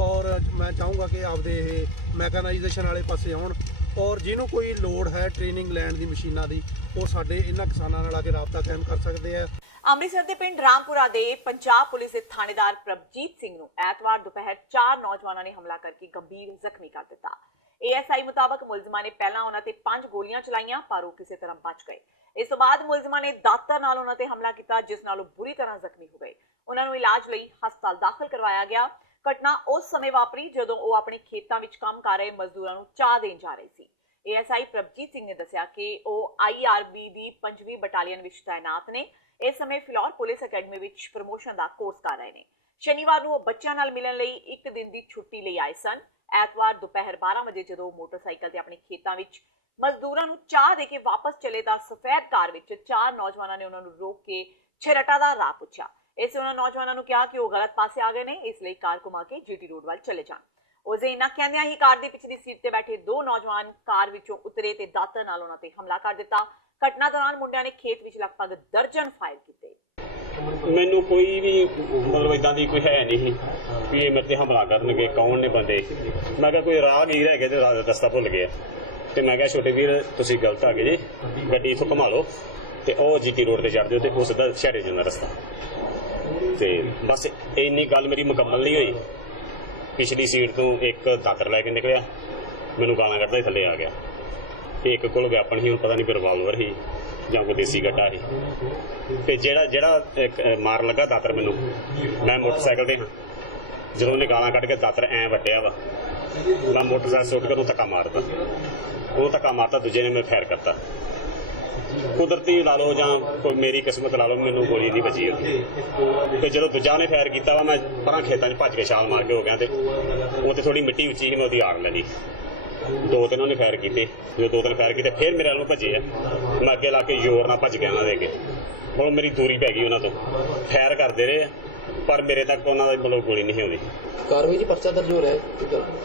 ਔਰ ਮੈਂ ਚਾਹੂੰਗਾ ਕਿ ਆਪਦੇ ਇਹ ਮੈਕਨਾਈਜੇਸ਼ਨ ਵਾਲੇ ਪਾਸੇ ਆਉਣ ਔਰ ਜਿਹਨੂੰ ਕੋਈ ਲੋੜ ਹੈ ਟ੍ਰੇਨਿੰਗ ਲੈਣ ਦੀ ਮਸ਼ੀਨਾਂ ਦੀ, ਉਹ ਸਾਡੇ ਇਹਨਾਂ ਕਿਸਾਨਾਂ ਨਾਲ ਆ ਕੇ ਰਾਬਤਾ ਕਾਇਮ ਕਰ ਸਕਦੇ ਆ। ਅੰਮ੍ਰਿਤਸਰ ਦੇ ਪਿੰਡ ਰਾਮਪੁਰਾ ਦੇ ਪੰਜਾਬ ਪੁਲਿਸ ਦੇ ਥਾਣੇਦਾਰ ਪ੍ਰਭਜੀਤ ਸਿੰਘ ਨੂੰ ਐਤਵਾਰ ਦੁਪਹਿਰ 4 ਨੌਜਵਾਨਾਂ ਨੇ ਹਮਲਾ ਕਰਕੇ ਗੰਭੀਰ ਜ਼ਖਮੀ ਕਰ ਦਿੱਤਾ। ਏਐਸਆਈ ਮੁਤਾਬਕ ਮੁਲਜ਼ਮਾਂ ਨੇ ਪਹਿਲਾਂ ਉਹਨਾਂ ਤੇ 5 ਗੋਲੀਆਂ ਚਲਾਈਆਂ, ਪਰ ਉਹ ਕਿਸੇ ਤਰ੍ਹਾਂ ਬਚ ਗਏ। ਇਸ ਤੋਂ ਬਾਅਦ ਮੁਲਜ਼ਮਾਂ ਨੇ ਦਾਤਰ ਨਾਲ ਉਹਨਾਂ ਤੇ ਹਮਲਾ ਕੀਤਾ, ਜਿਸ ਨਾਲ ਉਹ ਬੁਰੀ ਤਰ੍ਹਾਂ ਜ਼ਖਮੀ ਹੋ ਗਏ। ਉਹਨਾਂ ਨੂੰ ਇਲਾਜ ਲਈ ਹਸਪਤਾਲ ਦਾਖਲ ਕਰਵਾਇਆ ਗਿਆ। ਘਟਨਾ ਉਸ ਸਮੇਂ ਵਾਪਰੀ ਜਦੋਂ ਉਹ ਆਪਣੇ ਖੇਤਾਂ ਵਿੱਚ ਕੰਮ ਕਰ ਰਹੇ ਮਜ਼ਦੂਰਾਂ ਨੂੰ ਚਾਹ ਦੇਣ ਜਾ ਰਹੇ ਸੀ। ਏਐਸਆਈ ਪ੍ਰਭਜੀਤ ਸਿੰਘ ਨੇ ਦੱਸਿਆ ਕਿ ਉਹ ਆਈਆਰਬੀ ਦੀ 5ਵੀਂ ਬਟਾਲੀਅਨ ਵਿੱਚ ਤਾਇਨਾਤ ਨੇ। ਇਸ ਸਮੇਂ ਫਿਲੌਰ ਪੁਲਿਸ ਅਕੈਡਮੀ ਵਿੱਚ ਪ੍ਰਮੋਸ਼ਨ ਦਾ ਕੋਰਸ ਕਰ ਰਹੇ ਨੇ। ਸ਼ਨੀਵਾਰ ਨੂੰ ਉਹ ਬੱਚਿਆਂ ਨਾਲ ਮਿਲਣ ਲਈ 1 ਦਿਨ ਦੀ ਛੁੱਟੀ ਲਈ ਆਏ ਸਨ। ਐਤਵਾਰ ਦੁਪਹਿਰ 12 ਵਜੇ ਜਦੋਂ ਮੋਟਰਸਾਈਕਲ ਤੇ ਆਪਣੇ ਖੇਤਾਂ ਵਿੱਚ ਮਜ਼ਦੂਰਾਂ ਨੂੰ ਚਾਹ ਦੇ ਕੇ ਵਾਪਸ ਚਲੇ ਤਾਂ ਸਫੈਦ ਕਾਰ ਵਿੱਚ 4 ਨੌਜਵਾਨਾਂ ਨੇ ਉਹਨਾਂ ਨੂੰ ਰੋਕ ਕੇ ਛੇਰਟਾ ਦਾ ਰਾਹ ਪੁੱਛਿਆ। ਇਸ ਉਹਨਾਂ ਨੌਜਵਾਨਾਂ ਨੂੰ ਕਿਹਾ ਕਿ ਉਹ ਗਲਤ ਪਾਸੇ ਆ ਗਏ ਨੇ, ਇਸ ਲਈ ਕਾਰ ਘੁਮਾ ਕੇ ਜੀਟੀ ਰੋਡ ਵੱਲ ਚਲੇ ਜਾਣ। ਉਸਦੇ ਇਹਨਾਂ ਕਹਿੰਦਿਆਂ ਹੀ ਕਾਰ ਦੀ ਪਿਛਲੀ ਸੀਟ ਤੇ ਬੈਠੇ 2 ਨੌਜਵਾਨ ਕਾਰ ਵਿੱਚੋਂ ਉਤਰੇ ਤੇ ਦਾਤਰ ਨਾਲ ਉਹਨਾਂ ਤੇ ਹਮਲਾ ਕਰ ਦਿੱਤਾ। ਘਟਨਾ ਦੌਰਾਨ ਮੁੰਡਿਆਂ ਨੇ ਖੇਤ ਵਿੱਚ ਲਗਭਗ ਦਰਜਨ ਫਾਇਰ ਕੀਤੇ। ਮੈਨੂੰ ਕੋਈ ਵੀ ਮਤਲਬ ਇਦਾਂ ਦੀ ਕੋਈ ਹੈ ਨਹੀਂ ਵੀ ਇਹ ਮੇਰੇ ਤੇ ਹਮਲਾ ਕਰਨਗੇ, ਕੌਣ ਨੇ ਬੰਦੇ। ਮੈਂ ਕਿਹਾ ਕੋਈ ਰਾਹਗੀਰ ਹੈਗੇ ਤੇ ਰਸਤਾ ਭੁੱਲ ਗਏ ਤੇ ਮੈਂ ਕਿਹਾ ਛੋਟੇ ਵੀਰ ਤੁਸੀਂ ਗਲਤ ਆ ਗਏ ਜੀ, ਗੱਡੀ ਇੱਥੋਂ ਘੁਮਾ ਲਓ ਤੇ ਉਹ ਜੀਟੀ ਰੋਡ ਤੇ ਚੜ੍ਹਦੇ ਤੇ ਉਹ ਸਿੱਧਾ ਸ਼ਹਿਰੇ ਜਾਂਦਾ ਰਸਤਾ। ਤੇ ਬਸ ਇੰਨੀ ਗੱਲ ਮੇਰੀ ਮੁਕੰਮਲ ਨਹੀਂ ਹੋਈ। ਪਿਛਲੀ ਸੀਟ ਤੋਂ ਇੱਕ ਦਾਤਰ ਲੈ ਕੇ ਨਿਕਲਿਆ, ਮੈਨੂੰ ਗਾਲਾਂ ਕੱਢਦਾ ਹੀ ਥੱਲੇ ਆ ਗਿਆ। ਇੱਕ ਕੋਲ ਵੈਪਨ ਸੀ, ਹੁਣ ਪਤਾ ਨਹੀਂ ਕੋਈ ਰਿਵਾਲਵਰ ਸੀ ਜਾਂ ਕੋਈ ਦੇਸੀ ਗੱਡਾ ਸੀ। ਤੇ ਜਿਹੜਾ ਮਾਰ ਲੱਗਾ ਦਾਤਰ ਮੈਨੂੰ, ਮੈਂ ਮੋਟਰਸਾਈਕਲ ਤੇ ਜਦੋਂ ਉਹਨੇ ਗਾਲਾਂ ਕੱਢ ਕੇ ਦਾਤਰ ਐਂ ਵੱਟਿਆ ਵਾ, ਮੈਂ ਮੋਟਰਸਾਈਕਲ ਸੁੱਟ ਕੇ ਉਹਨੂੰ ਧੱਕਾ ਮਾਰਦਾ। ਉਹ ਧੱਕਾ ਮਾਰਤਾ, ਦੂਜੇ ਨੇ ਮੈਂ ਫਾਇਰ ਕਰਤਾ। ਕੁਦਰਤੀ ਲਾ ਲਓ ਜਾਂ ਕੋਈ ਮੇਰੀ ਕਿਸਮਤ ਲਾ ਲਓ, ਮੈਨੂੰ ਗੋਲੀ ਨਹੀਂ ਵੱਜੀ ਉਹਦੀ। ਤੇ ਜਦੋਂ ਦੂਜਾ ਨੇ ਫਾਇਰ ਕੀਤਾ ਵਾ, ਮੈਂ ਪਰਾਂ ਖੇਤਾਂ 'ਚ ਭੱਜ ਕੇ ਛਾਲ ਮਾਰ ਕੇ ਹੋ ਗਿਆ। ਤੇ ਉਹ ਤੇ ਥੋੜੀ ਮਿੱਟੀ ਉੱਚੀ ਸੀ, ਮੈਂ ਉਹਦੀ ਆਗ ਲੈ ਲਈ। 2-3 ਉਹਨੇ ਫਾਇਰ ਕੀਤੇ, ਜਦੋਂ 2-3 ਫਾਇਰ ਕੀਤੇ ਫਿਰ ਮੇਰੇ ਵੱਲ ਨੂੰ ਭੱਜੇ ਆ। ਮੈਂ ਅੱਗੇ ਲਾ ਕੇ ਜ਼ੋਰ ਨਾਲ ਭੱਜ ਗਿਆ ਉਹਨਾਂ ਦੇ ਅੱਗੇ। ਹੁਣ ਮੇਰੀ ਦੂਰੀ ਪੈ ਗਈ ਉਹਨਾਂ ਤੋਂ। ਫਾਇਰ ਕਰਦੇ ਰਹੇ ਪਰ ਮੇਰੇ ਤੱਕ ਉਹਨਾਂ ਦਾ ਮਤਲਬ ਗੋਲੀ ਨਹੀਂ ਆਉਂਦੀ। ਕਾਰਵਾਈ ਜੀ ਪਰਚਾ ਦਰਜ ਹੋ ਰਿਹਾ ਹੈ।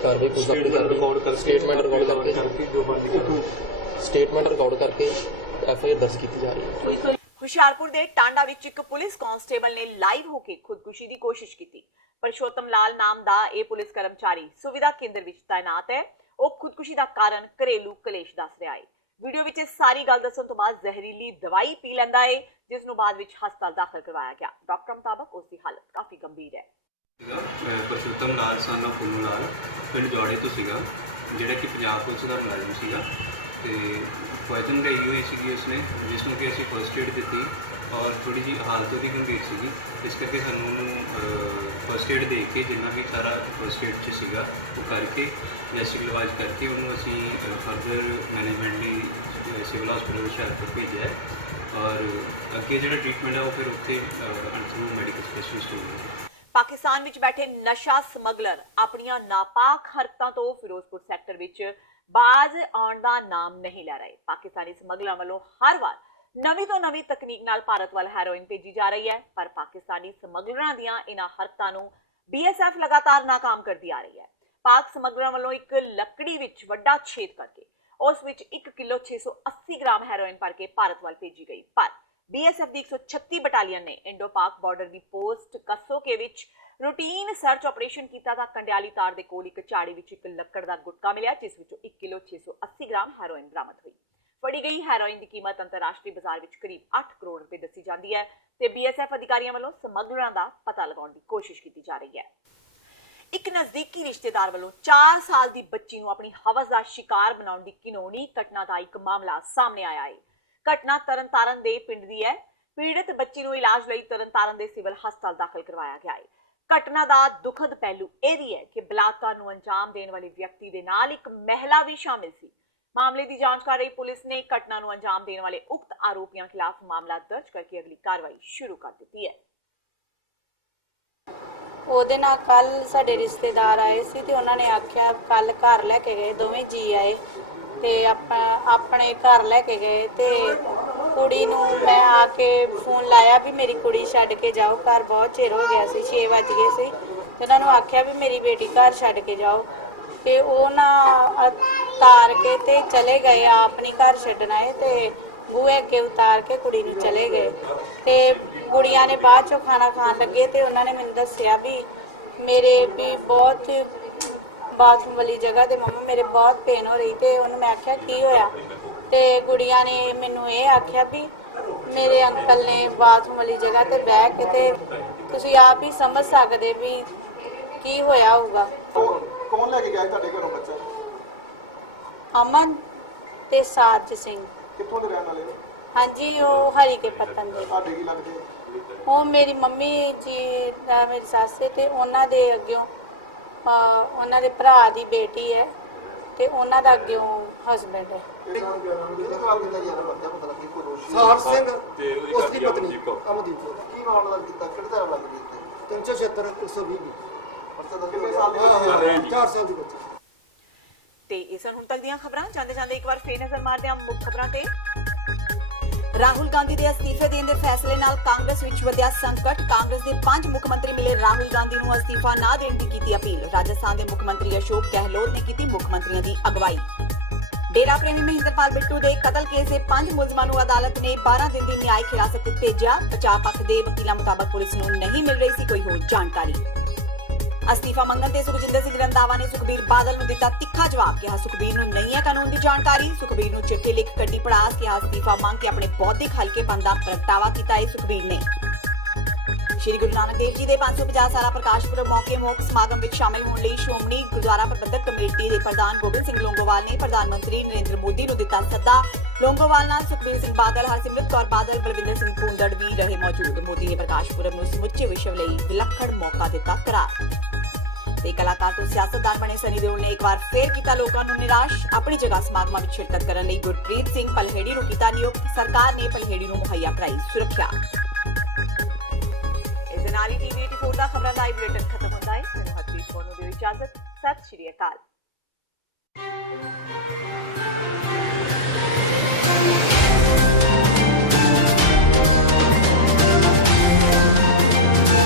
ਕਾਰਵਾਈ ਸਟੇਟਮੈਂਟ ਰਿਕਾਰਡ ਕਰਕੇ ਐਫਆਈਆਰ ਦਰਜ ਕੀਤੀ ਜਾ ਰਹੀ ਹੈ। ਹੁਸ਼ਿਆਰਪੁਰ ਦੇ ਟਾਂਡਾ ਵਿੱਚ ਇੱਕ ਪੁਲਿਸ ਕਾਂਸਟੇਬਲ ਨੇ ਲਾਈਵ ਹੋ ਕੇ ਖੁਦਕੁਸ਼ੀ ਦੀ ਕੋਸ਼ਿਸ਼ ਕੀਤੀ। ਪਰਸ਼ੋਤਮ ਲਾਲ ਨਾਮ ਦਾ ਇਹ ਪੁਲਿਸ ਕਰਮਚਾਰੀ ਸੁਵਿਧਾ ਕੇਂਦਰ ਵਿੱਚ ਤਾਇਨਾਤ ਹੈ। ਉਹ ਖੁਦਕੁਸ਼ੀ ਦਾ ਕਾਰਨ ਘਰੇਲੂ ਕਲੇਸ਼ ਦੱਸ ਰਿਹਾ ਹੈ। ਵੀਡੀਓ ਵਿੱਚ ਸਾਰੀ ਗੱਲ ਦੱਸਣ ਤੋਂ ਬਾਅਦ ਜ਼ਹਿਰੀਲੀ ਦਵਾਈ ਪੀ ਲੈਂਦਾ ਹੈ, ਜਿਸ ਨੂੰ ਬਾਅਦ ਵਿੱਚ ਹਸਪਤਾਲ ਦਾਖਲ ਕਰਵਾਇਆ ਗਿਆ। ਡਾਕਟਰ ਮੁਤਾਬਕ ਉਸ ਦੀ ਹਾਲਤ ਕਾਫੀ ਗੰਭੀਰ ਹੈ। ਪਰਸ਼ੋਤਮ ਲਾਲ ਸਨ ਆਫ ਪੁੰਨੂ ਲਾਲ ਪਿੰਡ ਜੋੜੇ ਤੋਂ ਸੀਗਾ, ਜਿਹੜਾ ਕਿ ਪੰਜਾਬ ਪੁਲਿਸ ਦਾ ਮੁਲਾਜ਼ਮ ਸੀਗਾ। ਤੇ ਪੋਇਜ਼ਨ ਲਈ ਹੋਈ ਸੀਗੀ ਉਸਨੇ, ਜਿਸ ਨੂੰ ਕਿ ਅਸੀਂ ਫਸਟ ਏਡ ਦਿੱਤੀ ਔਰ ਥੋੜੀ ਜਿਹੀ ਹਾਲਤ ਉਹਦੀ ਗੰਭੀਰ ਸੀਗੀ। ਇਸ ਕਰਕੇ ਸਾਨੂੰ ਉਹਨੂੰ ਫਸਟ ਏਡ ਦੇ ਕੇ ਜਿੰਨਾ ਵੀ ਸਾਰਾ ਫਸਟ ਏਡ 'ਚ ਸੀਗਾ ਉਹ ਕਰਕੇ ਵੈਸਟਿਕ ਇਲਾਜ ਕਰਕੇ ਉਹਨੂੰ ਅਸੀਂ ਫਰਦਰ ਮੈਨੇਜਮੈਂਟ ਲਈ ਸਿਵਲ ਹਸਪਤਾਲ ਹੁਸ਼ਿਆਰਪੁਰ ਭੇਜਿਆ ਹੈ। ਔਰ ਅੱਗੇ ਜਿਹੜਾ ਟ੍ਰੀਟਮੈਂਟ ਹੈ ਉਹ ਫਿਰ ਉੱਥੇ ਅੰਥਰੂ ਮੈਡੀਕਲ ਸਪੈਸ਼ਲਿਸਟ ਹੋਊਗਾ। ਪਾਕਿਸਤਾਨ ਵਿੱਚ ਬੈਠੇ ਨਸ਼ਾ ਸਮਗਲਰ ਆਪਣੀਆਂ ਨਾਪਾਕ ਹਰਕਤਾਂ ਤੋਂ ਫਿਰੋਜ਼ਪੁਰ ਸੈਕਟਰ ਵਿੱਚ ਬਾਜ਼ ਆਉਣ ਦਾ ਨਾਮ ਨਹੀਂ ਲੈ ਰਹੇ। ਪਾਕਿਸਤਾਨੀ ਸਮਗਲਰਾਂ ਵੱਲੋਂ ਹਰ ਵਾਰ ਨਵੀਂ ਤੋਂ ਨਵੀਂ ਤਕਨੀਕ ਨਾਲ ਭਾਰਤ ਵੱਲ ਹੈਰੋਇਨ ਭੇਜੀ ਜਾ ਰਹੀ ਹੈ, ਪਰ ਪਾਕਿਸਤਾਨੀ ਸਮਗਲਰਾਂ ਦੀਆਂ ਇਹਨਾਂ ਹਰਕਤਾਂ ਨੂੰ BSF ਲਗਾਤਾਰ ਨਾਕਾਮ ਕਰਦੀ ਆ ਰਹੀ ਹੈ। ਪਾਕ ਸਮਗਲਰਾਂ ਵੱਲੋਂ ਇੱਕ ਲੱਕੜੀ ਵਿੱਚ ਵੱਡਾ ਛੇਦ ਕਰਕੇ ਉਸ ਵਿੱਚ 1 ਕਿਲੋ 680 ਗ੍ਰਾਮ ਹੈਰੋਇਨ ਭਰ ਕੇ ਭਾਰਤ ਵੱਲ ਭੇਜੀ ਗਈ। ਪਰ BSF ਦੀ 136 ਬਟਾਲੀਅਨ ਨੇ ਇੰਡੋ ਪਾਕ ਬਾਰਡਰ ਦੀ ਪੋਸਟ ਕਸੋਕੇ ਵਿੱਚ ਰੂਟੀਨ ਸਰਚ ਆਪਰੇਸ਼ਨ ਕੀਤਾ ਤਾਂ ਕੰਡਿਆਲੀ ਤਾਰ ਦੇ ਕੋਲ ਇੱਕ ਝਾੜੀ ਵਿੱਚ ਇੱਕ ਲੱਕੜ ਦਾ ਗੁਟਕਾ ਮਿਲਿਆ, ਜਿਸ ਵਿੱਚੋਂ 1 ਕਿਲੋ 680 ਗ੍ਰਾਮ ਹੈਰੋਇਨ ਬਰਾਮਦ ਹੋਈ। ਫੜੀ ਗਈ ਹੈਰੋਇਨ ਦੀ ਕੀਮਤ ਅੰਤਰਰਾਸ਼ਟਰੀ ਬਾਜ਼ਾਰ ਵਿੱਚ ਕਰੀਬ 8 ਕਰੋੜ ਰੁਪਏ ਦੱਸੀ ਜਾਂਦੀ ਹੈ ਤੇ BSF ਅਧਿਕਾਰੀਆਂ ਵੱਲੋਂ ਸਮਗਲਰਾਂ ਦਾ ਪਤਾ ਲਗਾਉਣ ਦੀ ਕੋਸ਼ਿਸ਼ ਕੀਤੀ ਜਾ ਰਹੀ ਹੈ। ਇੱਕ ਨਜ਼ਦੀਕੀ ਰਿਸ਼ਤੇਦਾਰ ਵੱਲੋਂ 4 ਸਾਲ ਦੀ ਬੱਚੀ ਨੂੰ ਆਪਣੀ ਹਵਸ ਦਾ ਸ਼ਿਕਾਰ ਬਣਾਉਣ ਦੀ ਘਿਨੌਣੀ ਘਟਨਾ ਦਾ ਇੱਕ ਮਾਮਲਾ ਸਾਹਮਣੇ ਆਇਆ ਹੈ। ਘਟਨਾ ਤਰਨਤਾਰਨ ਦੇ ਪਿੰਡ ਦੀ ਹੈ। ਪੀੜਤ ਬੱਚੀ ਨੂੰ ਇਲਾਜ ਲਈ ਤਰਨਤਾਰਨ ਦੇ ਸਿਵਲ ਹਸਪਤਾਲ ਦਾਖਲ ਕਰਵਾਇਆ ਗਿਆ ਹੈ। ਘਟਨਾ ਦਾ ਦੁਖਦ ਪਹਿਲੂ ਇਹ ਵੀ ਹੈ ਕਿ ਬਲਾਤਕਾਰ ਨੂੰ ਅੰਜਾਮ ਦੇਣ ਵਾਲੇ ਵਿਅਕਤੀ ਦੇ ਨਾਲ ਇੱਕ ਮਹਿਲਾ ਵੀ ਸ਼ਾਮਿਲ ਸੀ। ਮਾਮਲੇ ਦੀ ਜਾਂਚ ਕਰ ਰਹੀ ਪੁਲਿਸ ਨੇ ਘਟਨਾ ਨੂੰ ਅੰਜਾਮ ਦੇਣ ਵਾਲੇ ਉਕਤ ਆਰੋਪੀਆਂ ਖਿਲਾਫ ਮਾਮਲਾ ਦਰਜ ਕਰਕੇ ਅਗਲੀ ਕਾਰਵਾਈ ਸ਼ੁਰੂ ਕਰ ਦਿੱਤੀ ਹੈ। ਉਹਦੇ ਨਾਲ ਕੱਲ ਸਾਡੇ ਰਿਸ਼ਤੇਦਾਰ ਆਏ ਸੀ ਤੇ ਉਹਨਾਂ ਨੇ ਆਖਿਆ ਕੱਲ ਘਰ ਲੈ ਕੇ ਗਏ, ਦੋਵੇਂ ਜੀ ਆਏ ਤੇ ਆਪਣੇ ਘਰ ਲੈ ਕੇ ਗਏ ਤੇ ਕੁੜੀ ਨੂੰ ਮੈਂ ਆ ਕੇ ਫੋਨ ਲਾਇਆ ਵੀ ਮੇਰੀ ਕੁੜੀ ਛੱਡ ਕੇ ਜਾਓ ਘਰ, ਬਹੁਤ ਚਿਰ ਹੋ ਗਿਆ ਸੀ, 6 ਵਜ ਗਏ ਸੀ ਤੇ ਉਹਨਾਂ ਨੂੰ ਆਖਿਆ ਵੀ ਮੇਰੀ ਬੇਟੀ ਘਰ ਛੱਡ ਕੇ ਜਾਓ ਤੇ ਉਹ ਨਾ ਉਤਾਰ ਕੇ ਤੇ ਚਲੇ ਗਏ, ਆਪਣੀ ਘਰ ਛੱਡਣਾ ਹੈ ਤੇ ਬੂਹੇ ਅੱਗੇ ਉਤਾਰ ਕੇ ਕੁੜੀ ਨੂੰ ਚਲੇ ਗਏ ਤੇ ਕੁੜੀਆਂ ਨੇ ਬਾਅਦ ਚੋਂ ਖਾਣਾ ਖਾਣ ਲੱਗੇ ਤੇ ਉਹਨਾਂ ਨੇ ਮੈਨੂੰ ਦੱਸਿਆ ਵੀ ਮੇਰੇ ਵੀ ਬਹੁਤ ਬਾਥਰੂਮ ਵਾਲੀ ਜਗ੍ਹਾ ਤੇ ਮੰਮਾ ਮੇਰੇ ਬਹੁਤ ਪੇਨ ਹੋ ਰਹੀ ਤੇ ਉਹਨੂੰ ਮੈਂ ਆਖਿਆ ਕੀ ਹੋਇਆ ਤੇ ਕੁੜੀਆਂ ਨੇ ਮੈਨੂੰ ਇਹ ਆਖਿਆ ਵੀ ਮੇਰੇ ਅੰਕਲ ਨੇ ਬਾਥਰੂਮ ਵਾਲੀ ਜਗ੍ਹਾ ਤੇ ਬਹਿ ਕੇ ਤੇ ਤੁਸੀਂ ਆਪ ਹੀ ਸਮਝ ਸਕਦੇ ਵੀ ਕੀ ਹੋਇਆ ਹੋਊਗਾ। ਕੌਣ ਲੈ ਕੇ ਗਿਆ ਤੁਹਾਡੇ ਘਰੋਂ ਬੱਚਾ? ਅਮਨ ਤੇ ਸਾਜ ਸਿੰਘ। ਕਿੱਥੋਂ ਦੇ ਰਹਿਣ ਵਾਲੇ ਹੋ? ਹਾਂਜੀ, ਉਹ ਹਰੀ ਕੇ ਪੱਤਨ ਦੇ। ਤੁਹਾਡੇ ਕੀ ਲੱਗਦੇ? ਉਹ ਮੇਰੀ ਮੰਮੀ ਜੀ ਮੇਰੀ ਸੱਸ ਤੇ ਉਹਨਾਂ ਦੇ ਅੱਗਿਓਂ ਉਹਨਾਂ ਦੇ ਭਰਾ ਦੀ ਬੇਟੀ ਹੈ ਤੇ ਉਹਨਾਂ ਦਾ ਅੱਗਿਓਂ ਹਸਬੈਂਡ ਹੈ। ਸਾਰ ਸਿੰਘ ਤੇ ਉਸ ਦੀ ਪਤਨੀ ਅਮਨਦੀਪ ਕੌਰ। ਕੀ ਮਾਮਲਾ ਕੀਤਾ? ਕਿਹੜੇ ਤਰ੍ਹਾਂ ਲੱਗ ਗਈ? 376 120 ਕਿੰਨੇ ਸਾਲ ਦੀ? 4 ਸਾਲ ਦੀ ਬੱਚੀ। ਤੇ ਇਸ ਹੁਣ ਤੱਕ ਦੀਆਂ ਖਬਰਾਂ ਜਾਂਦੇ ਜਾਂਦੇ ਇੱਕ ਵਾਰ ਫੇਰ ਨਜ਼ਰ ਮਾਰਦੇ ਹਾਂ ਮੁੱਖ ਖਬਰਾਂ ਤੇ। ਰਾਹੁਲ ਗਾਂਧੀ ਦੇ ਅਸਤੀਫੇ ਦੇਣ ਦੇ ਫੈਸਲੇ ਨਾਲ ਕਾਂਗਰਸ ਵਿੱਚ ਵਧਿਆ ਸੰਕਟ। ਕਾਂਗਰਸ ਦੇ 5 ਮੁੱਖ ਮੰਤਰੀ ਮਿਲੇ ਰਾਹੁਲ ਗਾਂਧੀ ਨੂੰ ਅਸਤੀਫਾ ਨਾ ਦੇਣ ਦੀ ਕੀਤੀ ਅਪੀਲ। ਰਾਜਸਥਾਨ ਦੇ ਮੁੱਖ ਮੰਤਰੀ ਅਸ਼ੋਕ ਗਹਿਲੋਤ ਨੇ ਕੀਤੀ ਮੁੱਖ ਮੰਤਰੀਆਂ ਦੀ ਅਗਵਾਈ। ਡੇਰਾ ਪ੍ਰੇਮੀ ਮਹਿੰਦਰਪਾਲ ਬਿੱਟੂ ਦੇ ਕਤਲ ਕੇਸ ਦੇ 5 ਮੁਲਜ਼ਮਾਂ ਨੂੰ ਅਦਾਲਤ ਨੇ 12 ਦਿਨ ਦੀ ਨਿਆਇਕ ਹਿਰਾਸਤ ਵਿੱਚ ਭੇਜਿਆ। ਬਚਾਅ ਪੱਖ ਦੇ ਵਕੀਲਾਂ ਮੁਤਾਬਕ ਪੁਲਿਸ ਨੂੰ ਨਹੀਂ ਮਿਲ ਰਹੀ ਸੀ ਕੋਈ ਹੋਰ ਜਾਣਕਾਰੀ। ਅਸਤੀਫਾ ਮੰਗਣ ਤੇ ਸੁਖਜਿੰਦਰ ਸਿੰਘ ਰੰਧਾਵਾ ਨੇ ਸੁਖਬੀਰ ਬਾਦਲ ਨੂੰ ਦਿੱਤਾ ਤਿੱਖਾ ਜਵਾਬ। ਕਿਹਾ ਸੁਖਬੀਰ ਨੂੰ ਨਹੀਂ ਹੈ ਕਾਨੂੰਨ ਦੀ ਜਾਣਕਾਰੀ। ਸੁਖਬੀਰ ਨੂੰ ਚਿੱਠੀ ਲਿਖ ਕੱਢੀ ਪੜਾਸ। ਕਿਹਾ ਅਸਤੀਫਾ ਮੰਗ ਕੇ ਆਪਣੇ ਬੌਧਿਕ ਹਲਕੇਪਨ ਦਾ ਪ੍ਰਗਟਾਵਾ ਕੀਤਾ ਹੈ ਸੁਖਬੀਰ ਨੇ। ਸ਼੍ਰੀ ਗੁਰੂ ਨਾਨਕ ਦੇਵ ਜੀ ਦੇ 550 ਸਾਲਾ ਪ੍ਰਕਾਸ਼ ਪੁਰਬ ਮੌਕੇ ਮੁੱਖ ਸਮਾਗਮ ਵਿੱਚ ਸ਼ਾਮਿਲ ਹੋਣ ਲਈ ਸ਼੍ਰੋਮਣੀ ਗੁਰਦੁਆਰਾ ਪ੍ਰਬੰਧਕ ਕਮੇਟੀ ਦੇ ਪ੍ਰਧਾਨ ਗੋਬਿੰਦ ਸਿੰਘ ਲੋਂਗੋਵਾਲ ਨੇ ਪ੍ਰਧਾਨ ਮੰਤਰੀ ਨਰਿੰਦਰ ਮੋਦੀ ਨੂੰ ਦਿੱਤਾ ਸੱਦਾ। ਲੋਂਗੋਵਾਲ ਨਾਲ ਸੁਖਬੀਰ ਸਿੰਘ ਬਾਦਲ, ਹਰਸਿਮਰਤ ਕੌਰ ਬਾਦਲ, ਬਲਵਿੰਦਰ ਸਿੰਘ ਭੂੰਦੜ ਵੀ ਰਹੇ ਮੌਜੂਦ। ਮੋਦੀ ਨੇ ਪ੍ਰਕਾਸ਼ ਪੁਰਬ ਨੂੰ ਸਮੁੱਚੇ ਵਿਸ਼ਵ ਲਈ ਵਿਲੱਖਣ ਮੌਕਾ ਦਿੱਤਾ ਕਰਾਰ। ਤੇ ਕਲਾਕਾਰ ਤੋਂ ਸਿਆਸਤਦਾਨ ਬਣੇ ਸਨੀ ਦਿਓਲ ਨੇ ਇੱਕ ਵਾਰ ਫੇਰ ਕੀਤਾ ਲੋਕਾਂ ਨੂੰ ਨਿਰਾਸ਼। ਆਪਣੀ ਜਗ੍ਹਾ ਸਮਾਗਮਾਂ ਵਿੱਚ ਸ਼ਿਰਕਤ ਕਰਨ ਲਈ ਗੁਰਪ੍ਰੀਤ ਸਿੰਘ ਪਲਹੇੜੀ ਨੂੰ ਕੀਤਾ ਨਿਯੁਕਤ। ਸਰਕਾਰ ਨੇ ਪਲਹੇੜੀ ਨੂੰ ਮੁਹੱਈਆ ਕਰਾਈ ਸੁਰੱਖਿਆ। ਇਸ ਦੇ ਨਾਲ ਹੀ TV 84 ਦਾ ਖਬਰਾਂ ਦਾ ਬੁਲੇਟਿਨ ਖਤਮ ਹੁੰਦਾ ਹੈ। ਮੈਨੂੰ ਹਰਪ੍ਰੀਤ ਕੌਰ ਨੂੰ ਦਿਓ ਇਜਾਜ਼ਤ। ਸਤਿ ਸ਼੍ਰੀ ਅਕਾਲ।